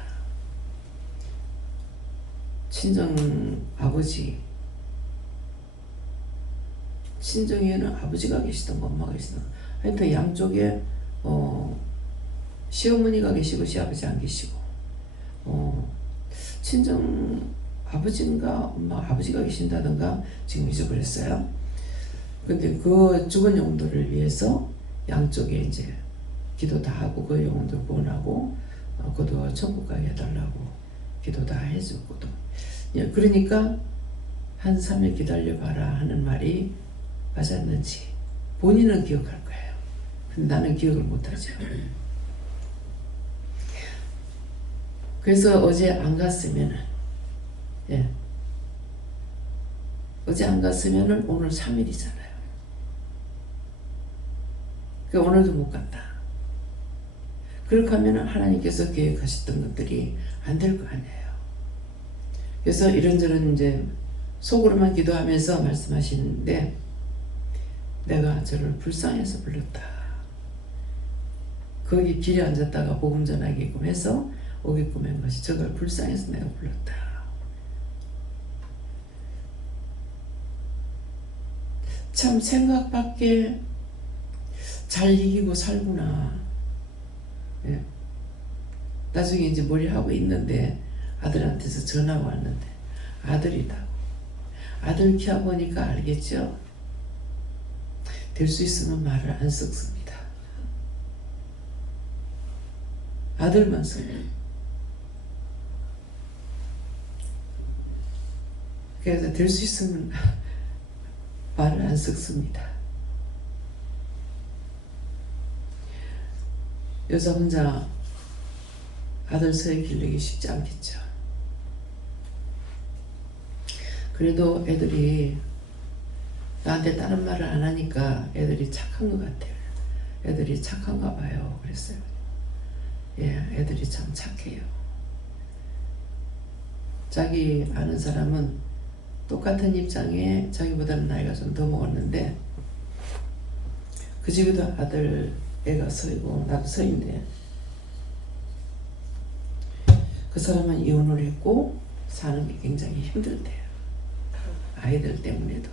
친정 아버지, 친정에는 아버지가 계시던가 엄마가 계시던가 하여튼 양쪽에 시어머니가 계시고 시아버지 안 계시고 친정 아버지인가 엄마 아버지가 계신다던가 지금 잊어버렸어요. 근데 그 죽은 영혼들을 위해서 양쪽에 이제 기도 다 하고 그 영혼들 구원하고 그도 천국 가게 해달라고 기도 다 해주거든. 그러니까 한 3일 기다려봐라 하는 말이 맞았는지 본인은 기억할 거예요. 근데 나는 기억을 못하죠. 그래서 어제 안 갔으면은 어제 안 갔으면은 오늘 3일이잖아요. 그러니까 오늘도 못 갔다. 그렇게 하면은 하나님께서 계획하셨던 것들이 안 될 거 아니에요. 그래서 이런저런 이제 속으로만 기도하면서 말씀하시는데 내가 저를 불쌍해서 불렀다. 거기 길에 앉았다가 복음 전하게끔 해서 오게끔 한 것이 저걸 불쌍해서 내가 불렀다. 참 생각 밖에 잘 이기고 살구나. 나중에 이제 머리 하고 있는데 아들한테서 전화가 왔는데 아들이다고. 아들 키워보니까 알겠죠? 될 수 있으면 말을 안 섞습니다. 아들만 섞어요. 그래서 될 수 있으면 말을 안 섞습니다. 여자 혼자 아들 서에 기르기 쉽지 않겠죠. 그래도 애들이 나한테 다른 말을 안 하니까 애들이 착한 것 같아요. 애들이 착한가 봐요. 그랬어요. 애들이 참 착해요. 자기 아는 사람은 똑같은 입장에 자기보다는 나이가 좀 더 먹었는데 그 집에도 아들 애가 서이고 나도 서인데 그 사람은 이혼을 했고 사는 게 굉장히 힘들대요. 아이들 때문에도.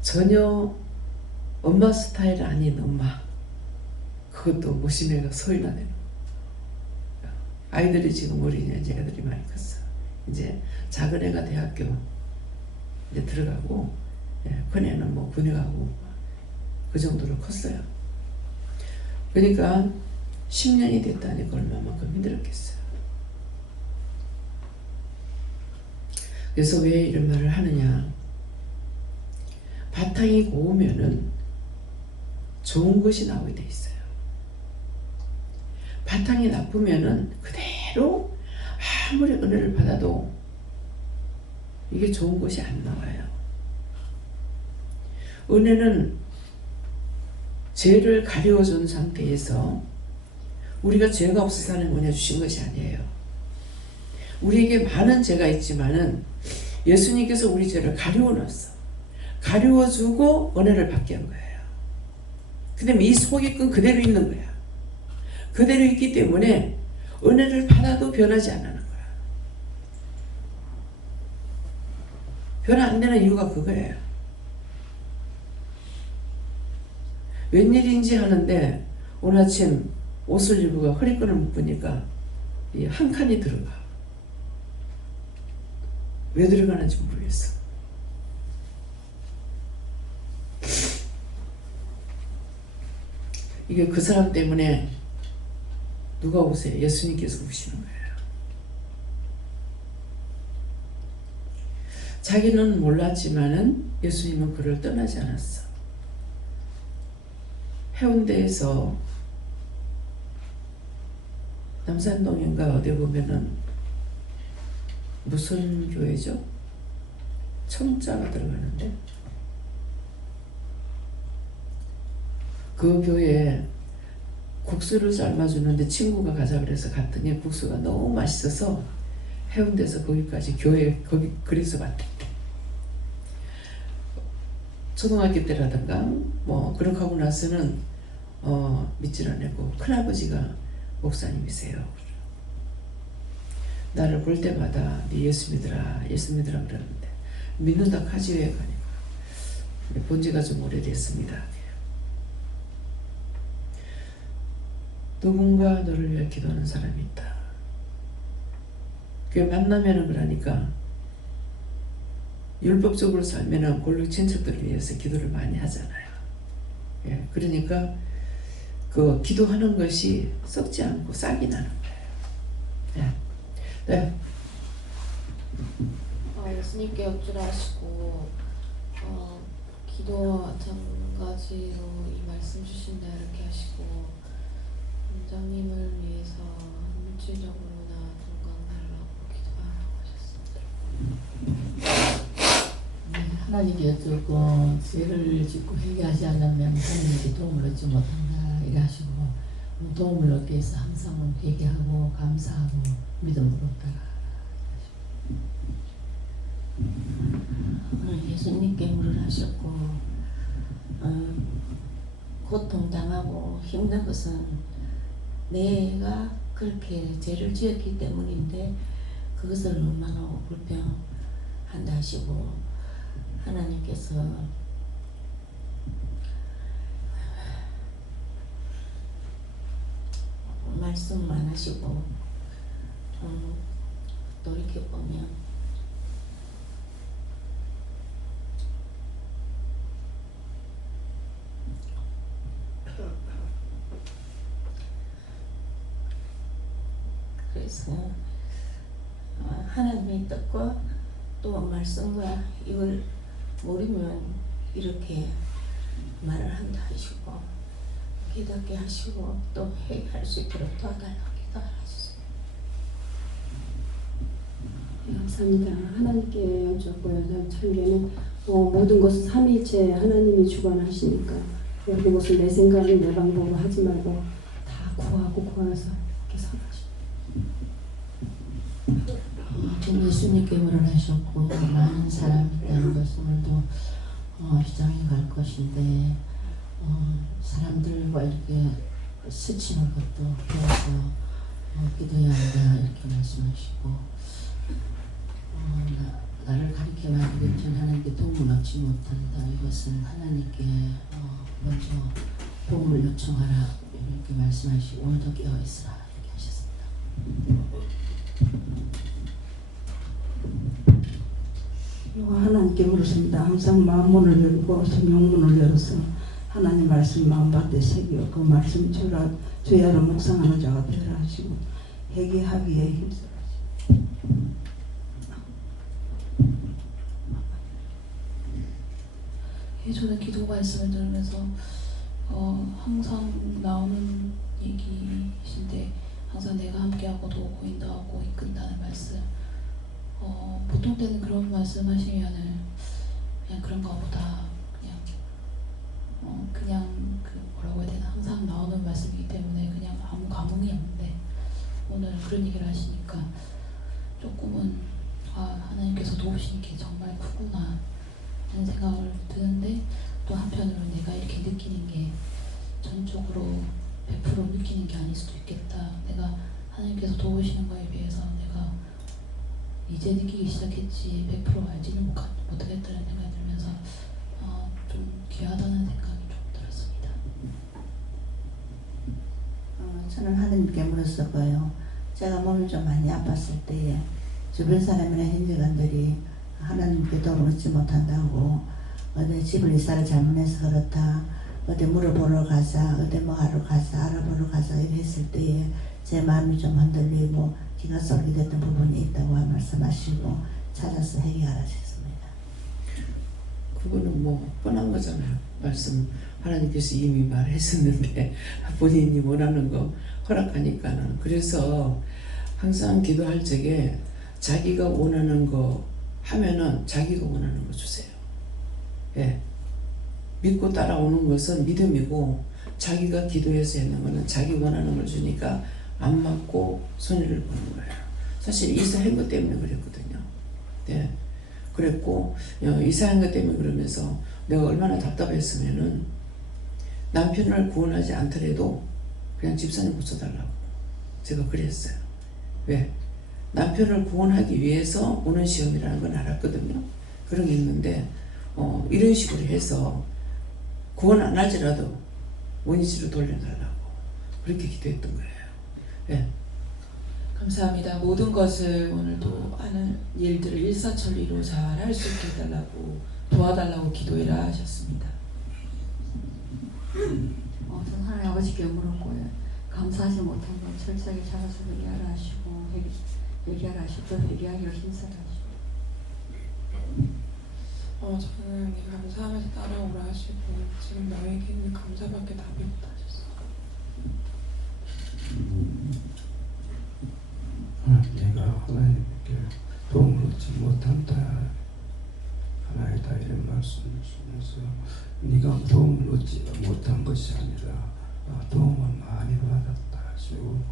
전혀 엄마 스타일 아닌 엄마, 그것도 무심해가 소리나 내는 거야. 아이들이 지금 어린이 이제 애들이 많이 컸어. 이제 작은 애가 대학교 이제 들어가고 큰 애는 뭐 군에 가고 그 정도로 컸어요. 그러니까 10년이 됐다니까 얼마만큼 힘들었겠어요. 그래서 왜 이런 말을 하느냐. 바탕이 고우면은 좋은 것이 나오게 돼 있어요. 바탕이 나쁘면은 그대로 아무리 은혜를 받아도 이게 좋은 것이 안 나와요. 은혜는 죄를 가려준 상태에서 우리가 죄가 없어서 하는 은혜 주신 것이 아니에요. 우리에게 많은 죄가 있지만은 예수님께서 우리 죄를 가려워놨어. 가려워주고 은혜를 받게 한 거예요. 그 다음에 이 속이끈 그대로 있는 거야. 그대로 있기 때문에 은혜를 받아도 변하지 않는 거야. 변화 안 되는 이유가 그거예요. 웬일인지 하는데 오늘 아침 옷을 입고 허리끈을 묶으니까 이 한 칸이 들어가. 왜 들어가는지 모르겠어. 이게 그 사람 때문에 누가 오세요? 예수님께서 오시는 거예요. 자기는 몰랐지만은 예수님은 그를 떠나지 않았어. 해운대에서 남산동인가 어디 보면은 무슨 교회죠? 청자가 들어가는데 그 교회에 국수를 삶아주는데 친구가 가자 그래서 갔더니 국수가 너무 맛있어서 해운대에서 거기까지 교회 거기 그래서 갔대. 초등학교 때라든가 뭐 그렇게 하고 나서는 믿질 않고 큰아버지가 목사님이세요. 나를 볼 때마다 네 예수 믿으라 예수 믿으라 그러는데 믿는다 하지 왜 가니까 본 지가 좀 오래됐습니다. 누군가 너를 위해 기도하는 사람이 있다. 그 만나면은 그러니까 율법적으로 살면은 골록 친척들을 위해서 기도를 많이 하잖아요. 예, 그러니까 그 기도하는 것이 썩지 않고 싹이 나는 거예요. 예. 네. 예수님께 여쭈라하시고 기도와 마찬가지로 이 말씀 주신다 이렇게 하시고 원장님을 위해서 물질적으로나 건강하라고 기도하라고 하셨습니다. 네, 하나님께 여쭙고 죄를 짓고 회개하지 않으면 하나님께 도움을 얻지 못한다 이래 하시고 도움을 얻기 위해서 항상 회개하고 감사하고 믿음으로 따라 오늘 예수님께 물을 하셨고 고통당하고 힘든 것은 내가 그렇게 죄를 지었기 때문인데 그것을 얼마나 불평한다 하시고 하나님께서 말씀만 하시고 돌이켜보면 그래서 하나님의 뜻과 또 말씀과 이걸 모르면 이렇게 말을 한다 하시고 깨닫게 하시고 또 회개할 수 있도록 도와달라고 기도하셨습니다. 감사합니다. 하나님께 여쭙고요. 참견은 모든 것은 삼위일체 하나님이 주관하시니까 모든 것을 내 생각을 내 방법으로 하지 말고 다 구해서 이렇게 살아가시고 주 예수님께 물을 하셨고 많은 사람이 있다는 것을 오늘도 시장에 갈 것인데 사람들과 이렇게 스치는 것도 배워서 기도해야 한다 이렇게 말씀하시고 나를 가리켜 만들기 전 하나님께 도움을 얻지 못한다 이것은 하나님께 먼저 도움을 요청하라 이렇게 말씀하시고 오늘도 깨어있으라 이렇게 하셨습니다. 하나님께 물었습니다. 항상 마음문을 열고 성령문을 열어서 하나님 말씀 마음밭에 새겨 그 말씀 주야로 묵상하는 자가 되라 하시고 회개하기에 힘써 저는 기도 말씀을 들으면서 항상 나오는 얘기이신데 항상 내가 함께하고 도우고 인도하고 이끈다는 말씀. 보통 때는 그런 말씀하시면은 그냥 그런가 보다 그냥 그 뭐라고 해야 되나 항상 나오는 말씀이기 때문에 그냥 아무 감흥이 없는데 오늘 그런 얘기를 하시니까 조금은 하나님께서 도우시는 게 정말 크구나 하는 생각을 드는데 또 한편으로 내가 이렇게 느끼는 게 전적으로 100% 느끼는 게 아닐 수도 있겠다. 내가 하나님께서 도우시는 거에 비해서 내가 이제 느끼기 시작했지 100% 알지는 못하겠다는 생각이 들면서 좀 귀하다는 생각이 좀 들었습니다. 저는 하나님께 물었었고요. 제가 몸이 좀 많이 아팠을 때에 주변 사람이나 형제간들이 하나님께 도움을 얻지 못한다고 어디 집을 이사를 잘못해서 그렇다 어디 물어보러 가자 어디 뭐 하러 가자 알아보러 가자 이렇게 했을 때에 제 마음이 좀 흔들리고 기가 쏠게 됐던 부분이 있다고 말씀하시고 찾아서 해결하셨습니다. 그거는 뭐 뻔한 거잖아요. 말씀 하나님께서 이미 말했었는데 본인이 원하는 거 허락하니까는. 그래서 항상 기도할 적에 자기가 원하는 거 하면은 자기가 원하는 거 주세요. 예. 믿고 따라오는 것은 믿음이고 자기가 기도해서 했는 거는 자기 원하는 걸 주니까 안 맞고 손해를 보는 거예요. 사실 이사한 것 때문에 그랬거든요. 네. 그랬고 이사한 것 때문에 그러면서 내가 얼마나 답답했으면은 남편을 구원하지 않더라도 그냥 집사님 고쳐달라고 제가 그랬어요. 왜? 남편을 구원하기 위해서 오는 시험이라는 건 알았거든요. 그런 게 있는데 이런 식으로 해서 구원 안 하지라도 원위치로 돌려달라고 그렇게 기도했던 거예요. 네. 감사합니다. 모든 것을 오늘도 하는 일들을 일사천리로 잘 할 수 있게 해달라고 도와달라고 기도해라 하셨습니다. 전 하나님 아버지께 물었고요. 감사하지 못한 건 철저하게 잡아서 회개하라 하시고 회개하라 하시고 또 회개하기로 힘쓰라 하시고 저는 감사하면서 따라오라 하시고 지금 너에게는 감사밖에 답이 없다 하셨어요. 내가 하나님께 도움을 얻지 못한다 하나이다 이런 말씀을 주면서 네가 도움을 얻지 못한 것이 아니라 도움을 많이 받았다 하시고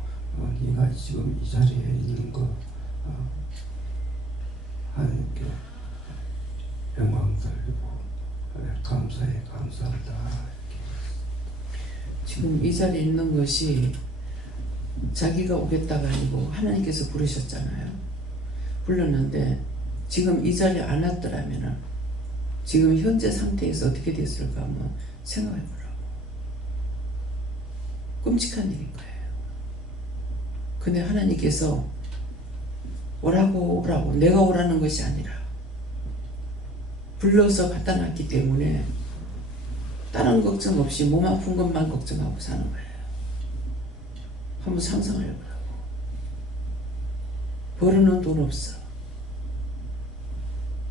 네가 지금 이 자리에 있는 거 하나님께 영광 돌리고 감사에 감사하다 지금 이 자리에 있는 것이 자기가 오겠다가 아니고 하나님께서 부르셨잖아요. 불렀는데 지금 이 자리에 안 왔더라면 지금 현재 상태에서 어떻게 됐을까 한번 생각해 보라고. 끔찍한 일인 거예요. 근데 하나님께서 오라고 내가 오라는 것이 아니라 불러서 갖다 놨기 때문에 다른 걱정 없이 몸 아픈 것만 걱정하고 사는 거예요. 한번 상상을 해보라고. 벌어놓은 돈 없어.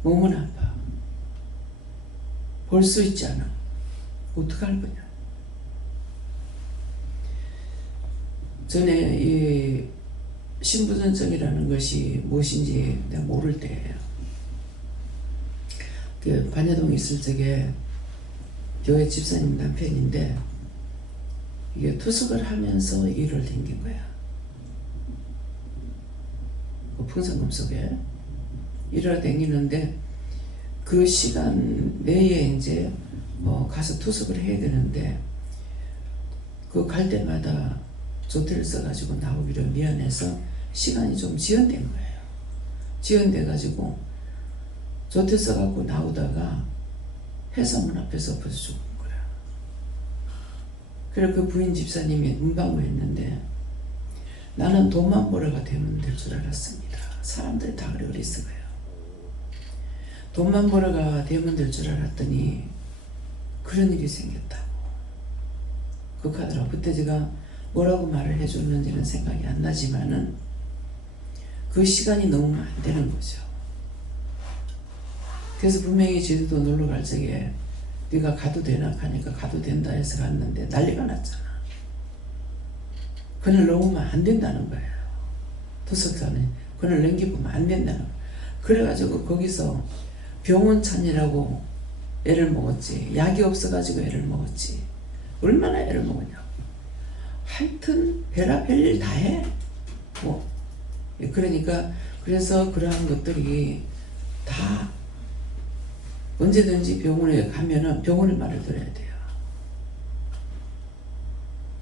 몸은 아파. 벌 수 있지 않아. 어떡할 거냐. 전에 이 신부전증이라는 것이 무엇인지 내가 모를 때예요. 그 반야동에 있을 적에 교회 집사님 남편인데 이게 투숙을 하면서 일을 댕긴 거야. 그 풍선금 속에 일을 댕기는데 그 시간 내에 이제 가서 투숙을 해야 되는데 그 갈 때마다 조퇴를 써가지고 나오기로 미안해서 시간이 좀 지연된 거예요. 지연돼 가지고 조퇴 써갖고 나오다가 회사문 앞에서 엎어져 죽은 거야. 그래서 그 부인 집사님이 문방구했는데 나는 돈만 벌어가 되면 될 줄 알았습니다. 사람들이 다 그래 어리석어요. 돈만 벌어가 되면 될 줄 알았더니 그런 일이 생겼다고 극하더라고. 그때 제가 뭐라고 말을 해줬는지는 생각이 안 나지만은 그 시간이 너무 안 되는 거죠. 그래서 분명히 제주도 놀러 갈 적에 네가 가도 되나 하니까 가도 된다 해서 갔는데 난리가 났잖아. 그늘 넘으면 안 된다는 거예요. 도석산에 그늘 넘기면 안 된다는 거예요. 그래가지고 거기서 병원 찬이라고 애를 먹었지. 약이 없어가지고 애를 먹었지. 얼마나 애를 먹었냐고. 하여튼 별일 다 해. 뭐 그러니까 그래서 그러한 것들이 다 언제든지 병원에 가면은 병원의 말을 들어야 돼요.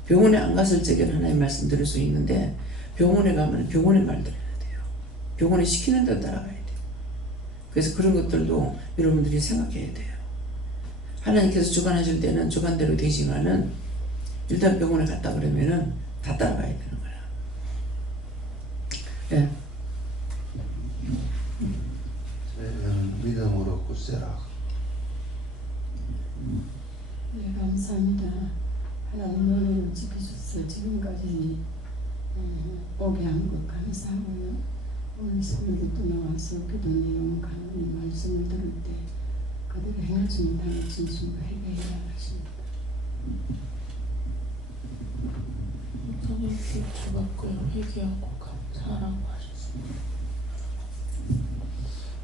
병원에 안 갔을 적에는 하나님 말씀 들을 수 있는데 병원에 가면 병원의 말 들어야 돼요. 병원에 시키는 대로 따라가야 돼요. 그래서 그런 것들도 여러분들이 생각해야 돼요. 하나님께서 주관하실 때는 주관대로 되지만은 일단 병원에 갔다 그러면은 다 따라가야 되는 거야. 예. 저희는 믿음으로 굳세라. 네, 감사합니다. 하나님 은혜를 지키셔서 지금까지 오게 한 것 감사하고요. 오늘 새벽에 또 나와서 기도 내용 하나님 말씀을 들을 때 그대로 행하지 못하는 진심으로 회개해야 하십니다. 저는 주받고요. 회개하고 감사하라고 하셨습니다.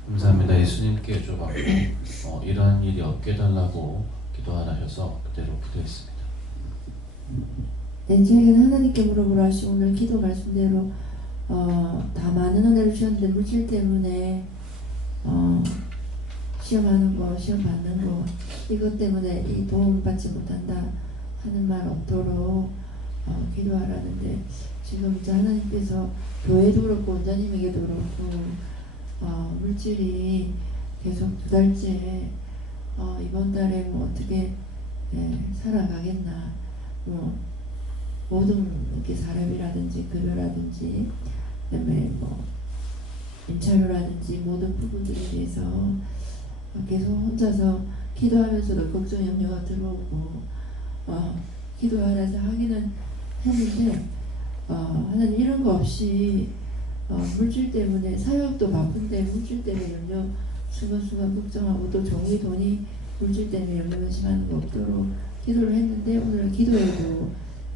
감사합니다. 예수님께 좁았고 이러한 일이 없게 해달라고 기도하라 하셔서 그대로 기도했습니다. 네, 저에게는 하나님께 물어보라 하시고 오늘 기도 말씀대로 다 많은 은혜를 주셨는데 물질 때문에 시험하는 거, 시험 받는 거 이것 때문에 이 도움을 받지 못한다 하는 말 없도록 기도하라는데 지금 이제 하나님께서 교회도 그렇고 원장님에게도 그렇고 물질이 계속 2달째 이번 달에 뭐 어떻게 살아가겠나 뭐 모든 이렇게 사람이라든지 급여라든지 그다음에 뭐 임차료라든지 모든 부분들에 대해서 계속 혼자서 기도하면서도 걱정 염려가 들어오고 기도하라서 하기는 했는데 하나님 이런 거 없이 물질 때문에 사역도 바쁜데 물질 때문에 염려 순간순간 걱정하고 또 종이 돈이 물질 때문에 염려 심하는 거 없도록 기도를 했는데 오늘 기도에도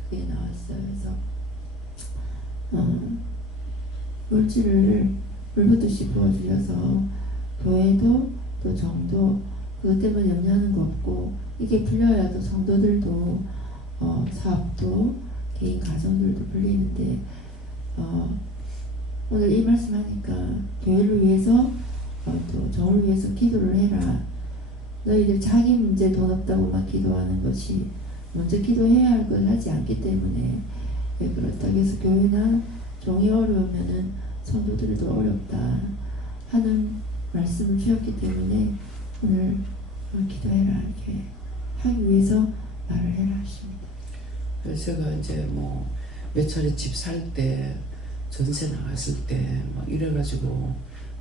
그게 나왔어요. 그래서 물질을 물붓듯이 부어주셔서 교회도 또 정도 그것 때문에 염려하는 거 없고 이게 풀려야 또 성도들도 사업도 개인 가정들도 풀리는데 오늘 이 말씀하니까 교회를 위해서 또 정을 위해서 기도를 해라. 너희들 자기 문제 돈 없다고만 기도하는 것이 먼저 기도해야 할 걸 하지 않기 때문에 그렇다고 해서 교회나 종이 어려우면은 성도들도 어렵다 하는 말씀을 주셨기 때문에 오늘 기도해라 이렇게 하기 위해서 말을 해라 하십니다. 그래서 제가 이제 뭐 몇 차례 집 살 때 전세 나갔을 때 막 이래가지고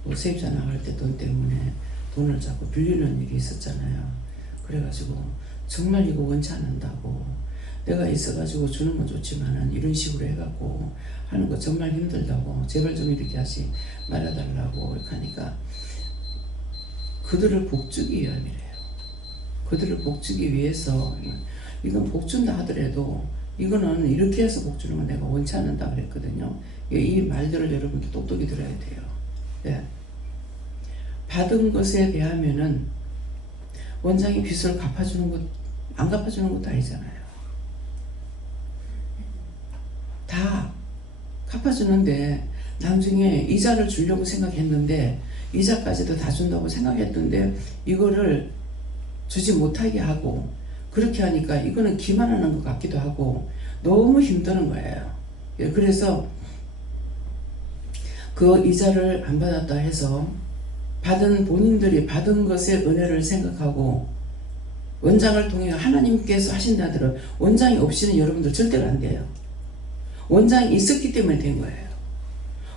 뭐 세입자 나갈 때 돈 때문에 돈을 자꾸 빌리는 일이 있었잖아요. 그래가지고 정말 이거 원치 않는다고 내가 있어가지고 주는 건 좋지만은 이런 식으로 해갖고 하는 거 정말 힘들다고 제발 좀 이렇게 하지 말아달라고 이렇게 하니까 그들을 복주기 위함이래요. 그들을 복주기 위해서 이건 복준다 하더라도 이거는 이렇게 해서 복주는 건 내가 원치 않는다 그랬거든요. 이 말들을 여러분들 똑똑히 들어야 돼요. 네. 받은 것에 비하면은 원장이 빚을 갚아주는 것, 안 갚아주는 것도 아니잖아요. 다 갚아주는데 나중에 이자를 주려고 생각했는데 이자까지도 다 준다고 생각했는데 이거를 주지 못하게 하고 그렇게 하니까 이거는 기만하는 것 같기도 하고 너무 힘드는 거예요. 그래서 그 이자를 안 받았다 해서 본인들이 받은 것의 은혜를 생각하고 원장을 통해 하나님께서 하신다 하더라도 원장이 없이는 여러분들 절대로 안 돼요. 원장이 있었기 때문에 된 거예요.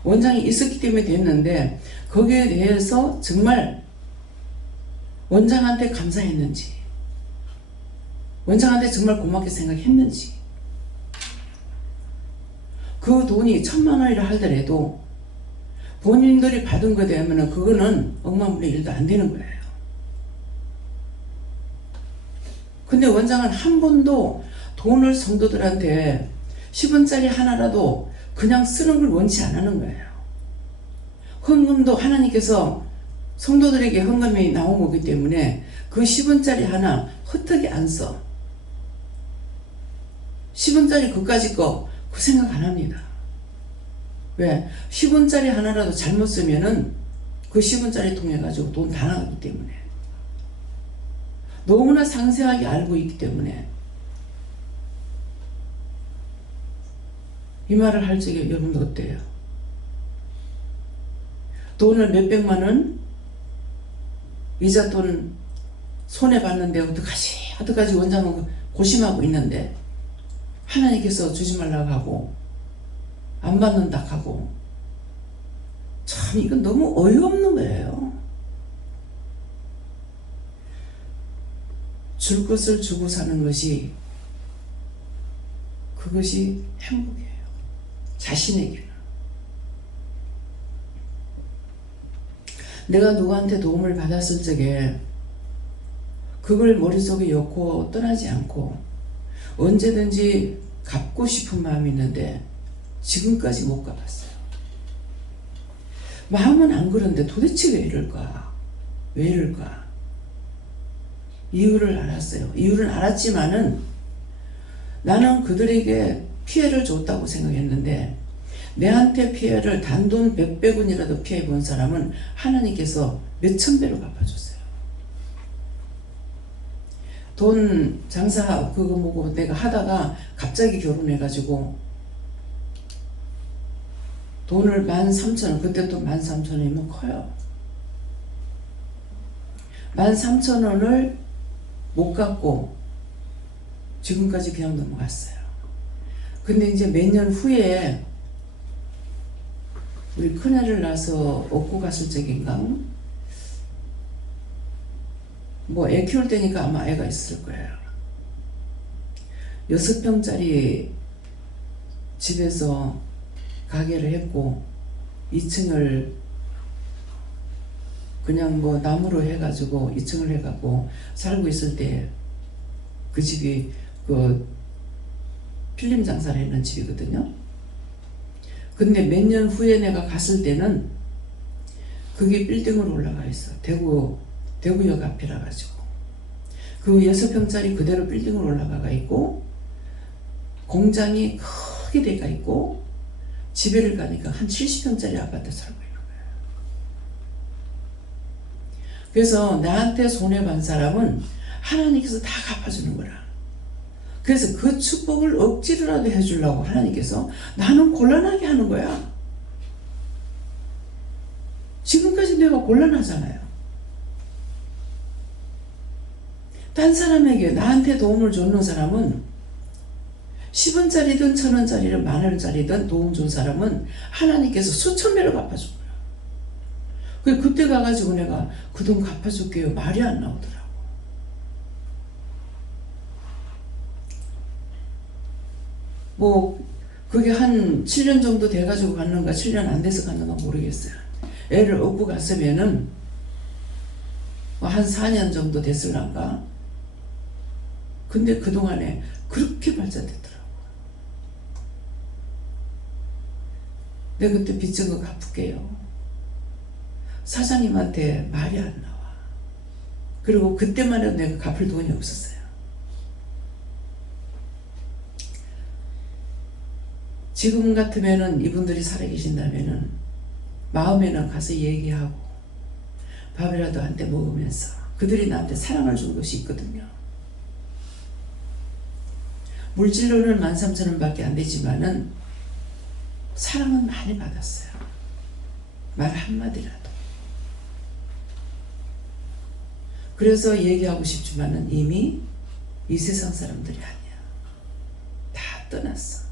원장이 있었기 때문에 됐는데 거기에 대해서 정말 원장한테 감사했는지 원장한테 정말 고맙게 생각했는지 그 돈이 1,000만 원이라 하더라도 본인들이 받은 거에 대하면 그거는 억만분의 1도 안 되는 거예요. 근데 원장은 한 번도 돈을 성도들한테 10원짜리 하나라도 그냥 쓰는 걸 원치 안 하는 거예요. 헌금도 하나님께서 성도들에게 헌금이 나온 거기 때문에 그 10원짜리 하나 헛되게 안 써. 10원짜리 그까짓 거 그 생각 안 합니다. 왜? 10원짜리 하나라도 잘못 쓰면은 그 10원짜리 통해 가지고 돈 다 나가기 때문에, 너무나 상세하게 알고 있기 때문에 이 말을 할 적에 여러분들 어때요? 돈을 몇백만 원 이자 돈 손해 봤는데 어떡하지 원장은 고심하고 있는데 하나님께서 주지 말라고 하고 안 받는다 하고, 참 이건 너무 어이없는 거예요. 줄 것을 주고 사는 것이, 그것이 행복이에요. 자신에게는. 내가 누구한테 도움을 받았을 적에 그걸 머릿속에 엮고 떠나지 않고 언제든지 갚고 싶은 마음이 있는데 지금까지 못 갚았어요. 마음은 안 그런데 도대체 왜 이럴까? 왜 이럴까? 이유를 알았어요. 이유를 알았지만은 나는 그들에게 피해를 줬다고 생각했는데, 내한테 피해를 단돈 100원이라도 피해 본 사람은 하나님께서 몇천 배로 갚아줬어요. 돈 장사 그거 뭐고 내가 하다가 갑자기 결혼해가지고 돈을 13,000원, 그때 또 13,000원이면 커요. 13,000원을 못 갚고 지금까지 그냥 넘어갔어요. 근데 이제 몇 년 후에 우리 큰애를 낳아서 얻고 갔을 적인가, 뭐 애 키울 때니까 아마 애가 있을 거예요. 6평짜리 집에서 가게를 했고 2층을 그냥 뭐 나무로 해가지고 2층을 해갖고 살고 있을 때, 그 집이 그 필름 장사를 했는 집이거든요. 근데 몇 년 후에 내가 갔을 때는 그게 빌딩으로 올라가 있어. 대구역 앞이라 가지고 그 6평짜리 그대로 빌딩으로 올라가 있고, 공장이 크게 돼가 있고, 집에를 가니까 한 70평짜리 아파트 살고 있는 거예요. 그래서 나한테 손해본 사람은 하나님께서 다 갚아주는 거라. 그래서 그 축복을 억지로라도 해주려고 하나님께서 나는 곤란하게 하는 거야. 지금까지 내가 곤란하잖아요. 딴 사람에게, 나한테 도움을 줬는 사람은 10원짜리든 1,000원짜리든 10,000원짜리든 도움 준 사람은 하나님께서 수천 배로 갚아준 거야. 그때 가가지고 내가 그 돈 갚아줄게요 말이 안 나오더라고. 뭐 그게 한 7년 정도 돼가지고 갔는가 7년 안 돼서 갔는가 모르겠어요. 애를 얻고 갔으면은 한 4년 정도 됐을란가. 근데 그동안에 그렇게 발전됐더라고. 내가 그때 빚진 거 갚을게요. 사장님한테 말이 안 나와. 그리고 그때만 해도 내가 갚을 돈이 없었어요. 지금 같으면은 이분들이 살아계신다면은 마음에는 가서 얘기하고 밥이라도 한 대 먹으면서 그들이 나한테 사랑을 준 것이 있거든요. 물질로는 13,000원밖에 안 되지만은 사랑은 많이 받았어요. 말 한마디라도. 그래서 얘기하고 싶지만은 이미 이 세상 사람들이 아니야. 다 떠났어.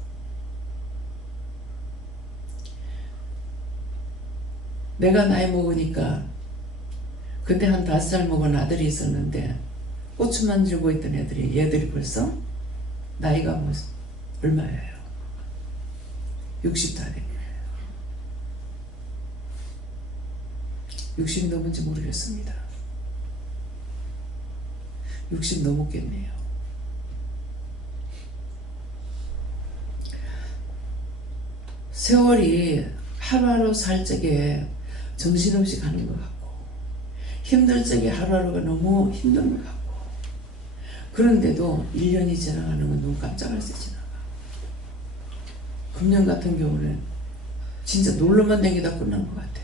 내가 나이 먹으니까 그때 한 5살 먹은 아들이 있었는데 고추만 들고 있던 얘들이 벌써 나이가 뭐 얼마예요? 60 다 된 거예요. 60 넘은지 모르겠습니다. 60 넘었겠네요. 세월이 하루하루 살 적에 정신없이 가는 것 같고 힘들 적에 하루하루가 너무 힘든 것 같고 그런데도 1년이 지나가는 건 눈 깜짝할 새 지나가. 금년 같은 경우는 진짜 놀러만 다니다 끝난 것 같아.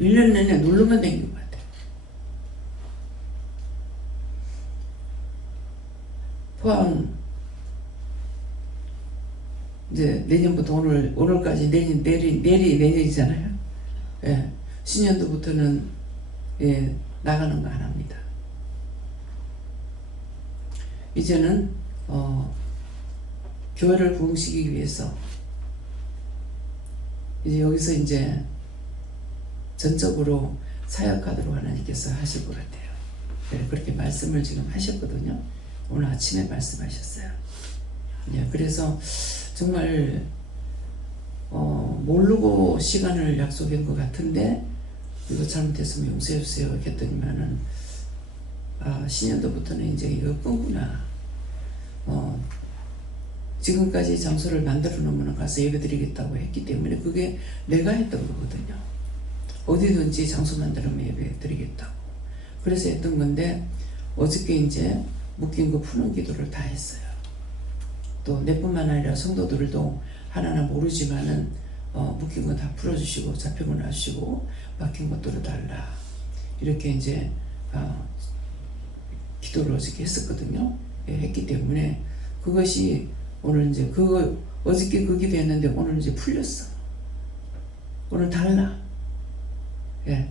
1년 내내 놀러만 다닌 것 같아. 포항 이제 내년부터 오늘까지 내년이잖아요. 예, 신년도부터는 예, 나가는 거 안 합니다. 이제는 교회를 부흥시키기 위해서 이제 여기서 이제 전적으로 사역하도록 하나님께서 하실 것 같아요. 네, 그렇게 말씀을 지금 하셨거든요. 오늘 아침에 말씀하셨어요. 네, 그래서 정말 모르고 시간을 약속한 것 같은데 이거 잘못했으면 용서해 주세요 했더니만은 신년도부터는 이제 이거 끄구나. 지금까지 장소를 만들어 놓으면 가서 예배 드리겠다고 했기 때문에 그게 내가 했던 거거든요. 어디든지 장소 만들면 예배 드리겠다고. 그래서 했던 건데 어저께 이제 묶인 거 푸는 기도를 다 했어요. 또 내뿐만 아니라 성도들도 하나하나 모르지만은 묶인 거 다 풀어주시고 잡힌 거 놔주시고 막힌 것들을 달라. 이렇게 이제 기도를 어저께 했었거든요. 예, 했기 때문에 그것이 오늘 이제 어저께 그 기도했는데 오늘 이제 풀렸어. 오늘 달라. 예.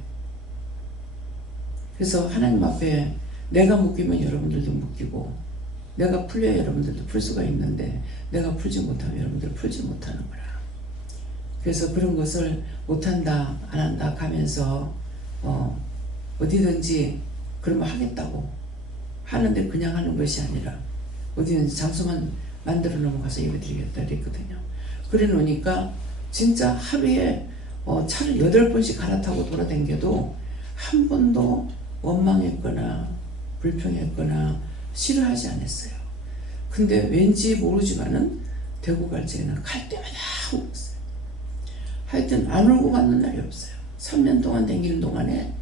그래서 하나님 앞에 내가 묶이면 여러분들도 묶이고 내가 풀려야 여러분들도 풀 수가 있는데 내가 풀지 못하면 여러분들 풀지 못하는 거라. 그래서 그런 것을 못한다 안 한다 가면서 어디든지 그러면 하겠다고 하는데 그냥 하는 것이 아니라 어디든지 장소만 만들어 넘어가서 예배 드리겠다 그랬거든요. 그래 놓으니까 진짜 하루에 차를 8번씩 갈아타고 돌아다녀도 한 번도 원망했거나 불평했거나 싫어하지 않았어요. 근데 왠지 모르지만은 대구 갈 적에는 갈 때마다 울었어요. 하여튼 안 울고 가는 날이 없어요. 3년 동안 다니는 동안에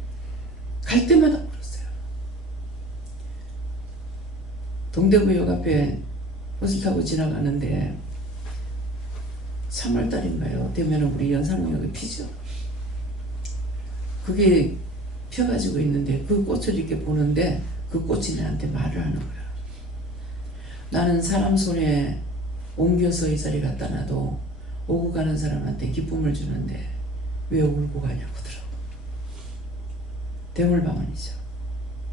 갈 때마다 울었어요. 동대구역 앞에 버스 타고 지나가는데 3월달인가요? 되면 우리 연산역이 피죠. 그게 펴가지고 있는데 그 꽃을 이렇게 보는데 그 꽃이 나한테 말을 하는 거야. 나는 사람 손에 옮겨서 이 자리 갖다 놔도 오고 가는 사람한테 기쁨을 주는데 왜 울고 가냐고 들어. 대물방언이죠.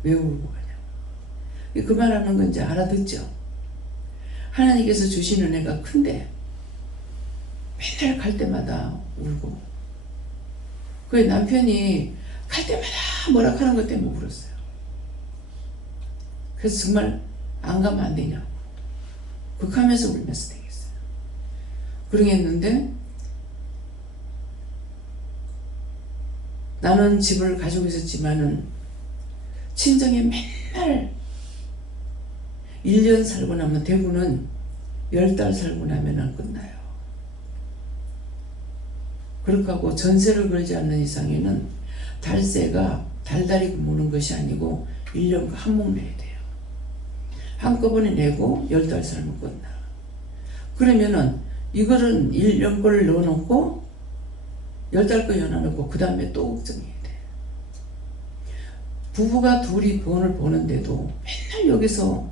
왜 울고 가냐고. 그 말하는 건 이제 알아듣죠. 하나님께서 주신 은혜가 큰데 맨날 갈 때마다 울고 그 남편이 갈 때마다 뭐라 하는 것 때문에 울었어요. 그래서 정말 안 가면 안 되냐고 극하면서 울면서 되겠어요. 그러겠는데 나는 집을 가지고 있었지만은 친정에 맨날 1년 살고 나면 대구는 10달 살고 나면 끝나요. 그렇게 하고 전세를 걸지 않는 이상에는 달세가 달달이 무는 것이 아니고 1년 한몫 내야 돼요. 한꺼번에 내고 10달 살면 끝나. 그러면은 이거는 1년 걸 넣어놓고 10달 거 연어놓고 그 다음에 또 걱정해야 돼. 부부가 둘이 돈을 버는데도 맨날 여기서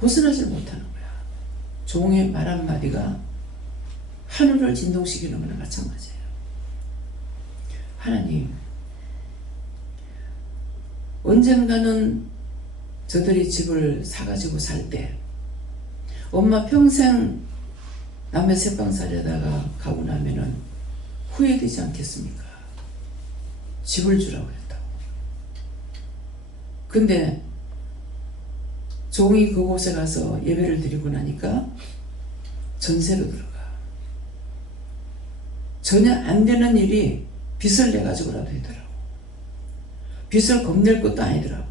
벗어나질 못하는 거야. 종의 말 한마디가 하늘을 진동시키는 거나 마찬가지예요. 하나님, 언젠가는 저들이 집을 사가지고 살 때 엄마 평생 남의 새빵 살려다가 가고 나면은 후회되지 않겠습니까? 집을 주라고 했다고. 근데 종이 그곳에 가서 예배를 드리고 나니까 전세로 들어가. 전혀 안 되는 일이 빚을 내가지고라도 되더라고. 빚을 겁낼 것도 아니더라고.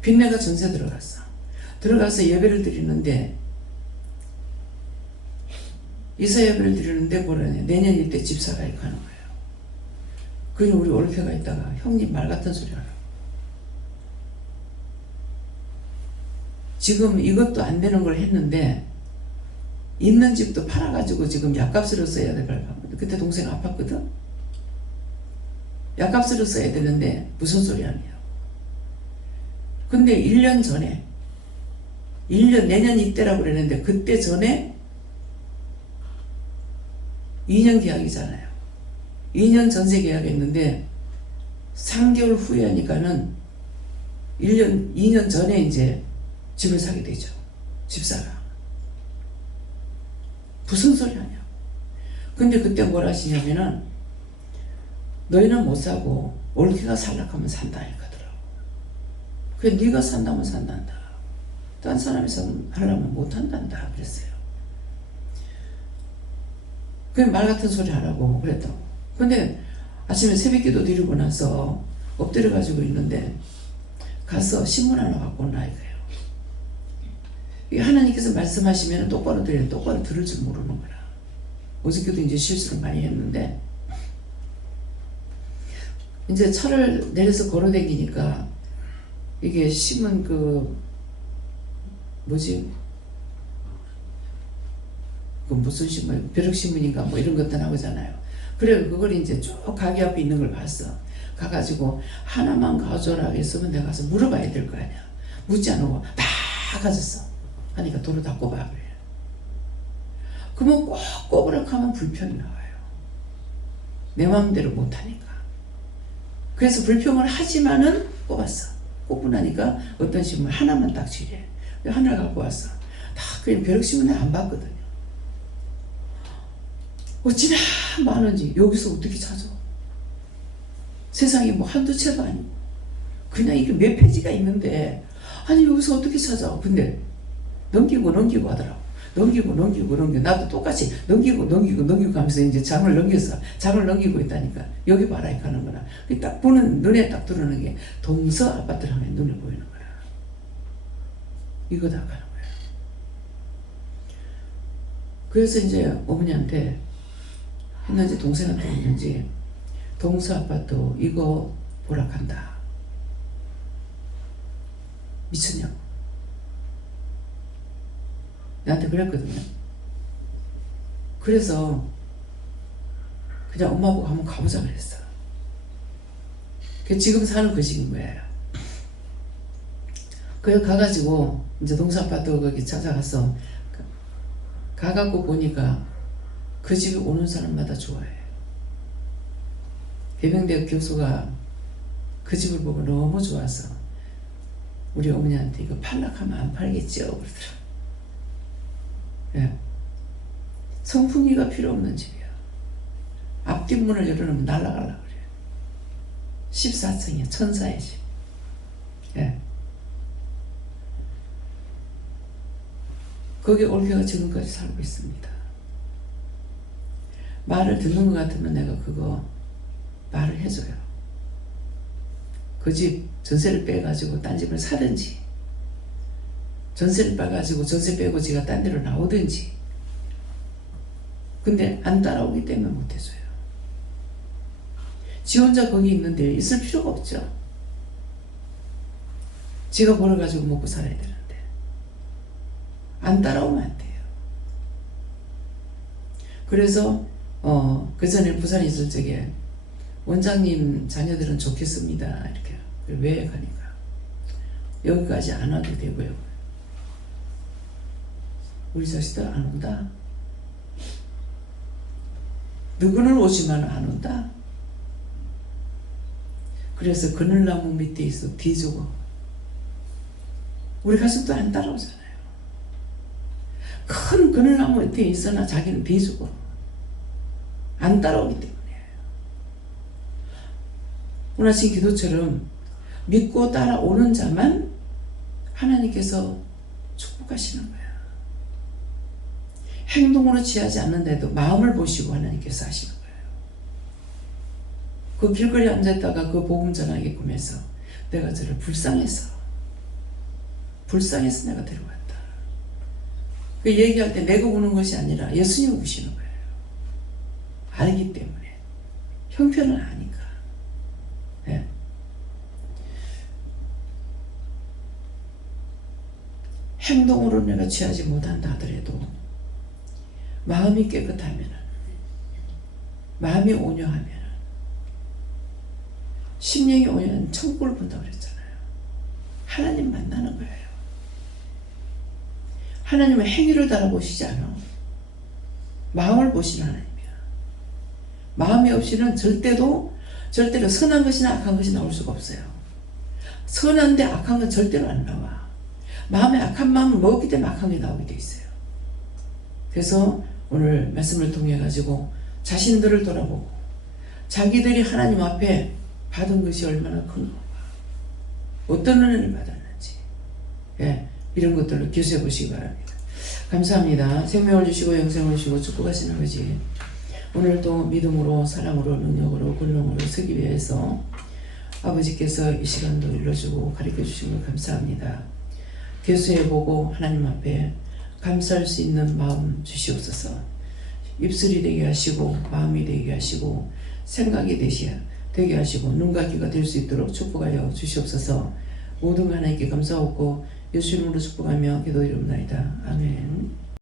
빚내가 전세 들어갔어. 들어가서 예배를 드리는데 이사 예배를 드리는데 뭐라냐, 내년 이때 집사가 가는 거예요. 그러니 우리 올케가 있다가 형님 말 같은 소리 하라고. 지금 이것도 안 되는 걸 했는데 있는 집도 팔아가지고 지금 약값으로 써야 될 걸. 그때 동생 아팠거든. 약값으로 써야 되는데 무슨 소리 하네요. 근데 1년 전에 1년 내년 이때라고 그랬는데 그때 전에 2년 계약이잖아요. 2년 전세 계약했는데 3개월 후에 하니까는 2년 전에 이제 집을 사게 되죠. 집사가. 무슨 소리 하냐. 근데 그때 뭐라 하시냐면은 너희는 못 사고 올케가 살락하면 산다 하더라고. 그래 네가 산다면 산단다. 딴 사람이 하려면 못 한단다 그랬어요. 그냥 말 같은 소리 하라고 그랬다고. 근데 아침에 새벽기도 드리고 나서 엎드려 가지고 있는데 가서 신문 하나 갖고 온나 이거예요. 하나님께서 말씀하시면 똑바로 들을 줄 모르는 거라. 어저께도 이제 실수를 많이 했는데 이제 차를 내려서 걸어 다니니까 이게 신문 무슨 신문, 벼룩신문인가 뭐 이런 것도 나오잖아요. 그래 그걸 이제 쭉 가게 앞에 있는 걸 봤어. 가가지고 하나만 가져라 했으면 내가 가서 물어봐야 될 거 아니야. 묻지 않고 다 가졌어. 하니까 도로 다 꼽아 그래. 그러면 꼭 꼽으라고 하면 불평이 나와요. 내 마음대로 못하니까. 그래서 불평을 하지만은 꼽았어. 꼽고 나니까 어떤 신문 하나만 딱 취해. 하나를 갖고 왔어. 다 그냥 벼룩신문에 안 봤거든요. 어찌나 많은지 여기서 어떻게 찾아. 세상에 뭐 한두 채도 아니고 그냥 이게 몇 페이지가 있는데 아니 여기서 어떻게 찾아. 근데 넘기고 하더라고. 넘기고 나도 똑같이 넘기고 하면서 이제 장을 넘기고 있다니까. 여기 봐라 이렇게 하는 거라. 딱 보는 눈에 딱 들어오는 게 동서 아파트를 하면 눈에 보이는 거라. 이거 다 가는 거야. 그래서 이제 어머니한테 했는지 동생한테 했는지 동서 아파트 이거 보라 한다. 미쳤냐고. 나한테 그랬거든요. 그래서 그냥 엄마 보고 한번 가보자 그랬어. 지금 사는 그 집인 거예요. 그래 가가지고 이제 동서 아파트 거기 찾아가서 가갖고 보니까 그 집에 오는 사람마다 좋아해. 해병대 교수가 그 집을 보고 너무 좋아서 우리 어머니한테 이거 팔락하면 안 팔겠죠 그러더라. 예. 성풍기가 필요 없는 집이야. 앞뒷문을 열어놓으면 날아가려고 그래. 14층이야. 천사의 집. 예. 거기 올케가 지금까지 살고 있습니다. 말을 듣는 것 같으면 내가 그거 말을 해줘요. 그 집 전세를 빼가지고 딴 집을 사든지 전세를 빼가지고 전세 빼고 지가 딴 데로 나오든지. 근데 안 따라오기 때문에 못해줘요. 지 혼자 거기 있는데 있을 필요가 없죠. 지가 벌어가지고 먹고 살아야 되는데 안 따라오면 안 돼요. 그래서 그 전에 부산에 있을 적에 원장님 자녀들은 좋겠습니다 이렇게. 왜 가니까 여기까지 안 와도 되고요. 우리 자식들 안 온다. 누구는 오지만 안 온다. 그래서 그늘나무 밑에 있어 비주고 우리 가족도 안 따라오잖아요. 큰 그늘나무 밑에 있으나 자기는 비주고 안 따라오기 때문에. 오늘 아침 기도처럼 믿고 따라오는 자만 하나님께서 축복하시는 거야. 행동으로 취하지 않는데도 마음을 보시고 하나님께서 하시는 거예요. 그 길거리에 앉았다가 그 복음 전하게 꾸며서 내가 저를 불쌍해서 내가 데려왔다. 그 얘기할 때 내가 우는 것이 아니라 예수님이 우시는 거예요. 알기 때문에. 형편을 아니까. 네. 행동으로 내가 취하지 못한다 하더라도 마음이 깨끗하면, 마음이 온유하면, 심령이 온유하면 천국을 본다고 그랬잖아요. 하나님 만나는 거예요. 하나님은 행위를 달아보시지 않아. 마음을 보시는 하나님이야. 마음이 없이는 절대로 선한 것이나 악한 것이 나올 수가 없어요. 선한데 악한 건 절대로 안 나와. 마음에 악한 마음을 먹었기 때문에 악한 게 나오게 돼 있어요. 그래서 오늘 말씀을 통해 가지고 자신들을 돌아보고 자기들이 하나님 앞에 받은 것이 얼마나 큰가, 어떤 은혜를 받았는지, 예, 이런 것들을 기수해 보시기 바랍니다. 감사합니다. 생명을 주시고 영생을 주시고 축복하신 아버지, 오늘도 믿음으로 사랑으로 능력으로 권능으로 서기 위해서 아버지께서 이 시간도 일러주고 가르쳐 주신 걸 감사합니다. 개수해 보고 하나님 앞에 감사할 수 있는 마음 주시옵소서. 입술이 되게 하시고 마음이 되게 하시고 생각이 되게 하시고 눈과 귀가 될 수 있도록 축복하여 주시옵소서. 모든 하나님께 감사하고 예수 이름으로 축복하며 기도드리옵나이다. 아멘.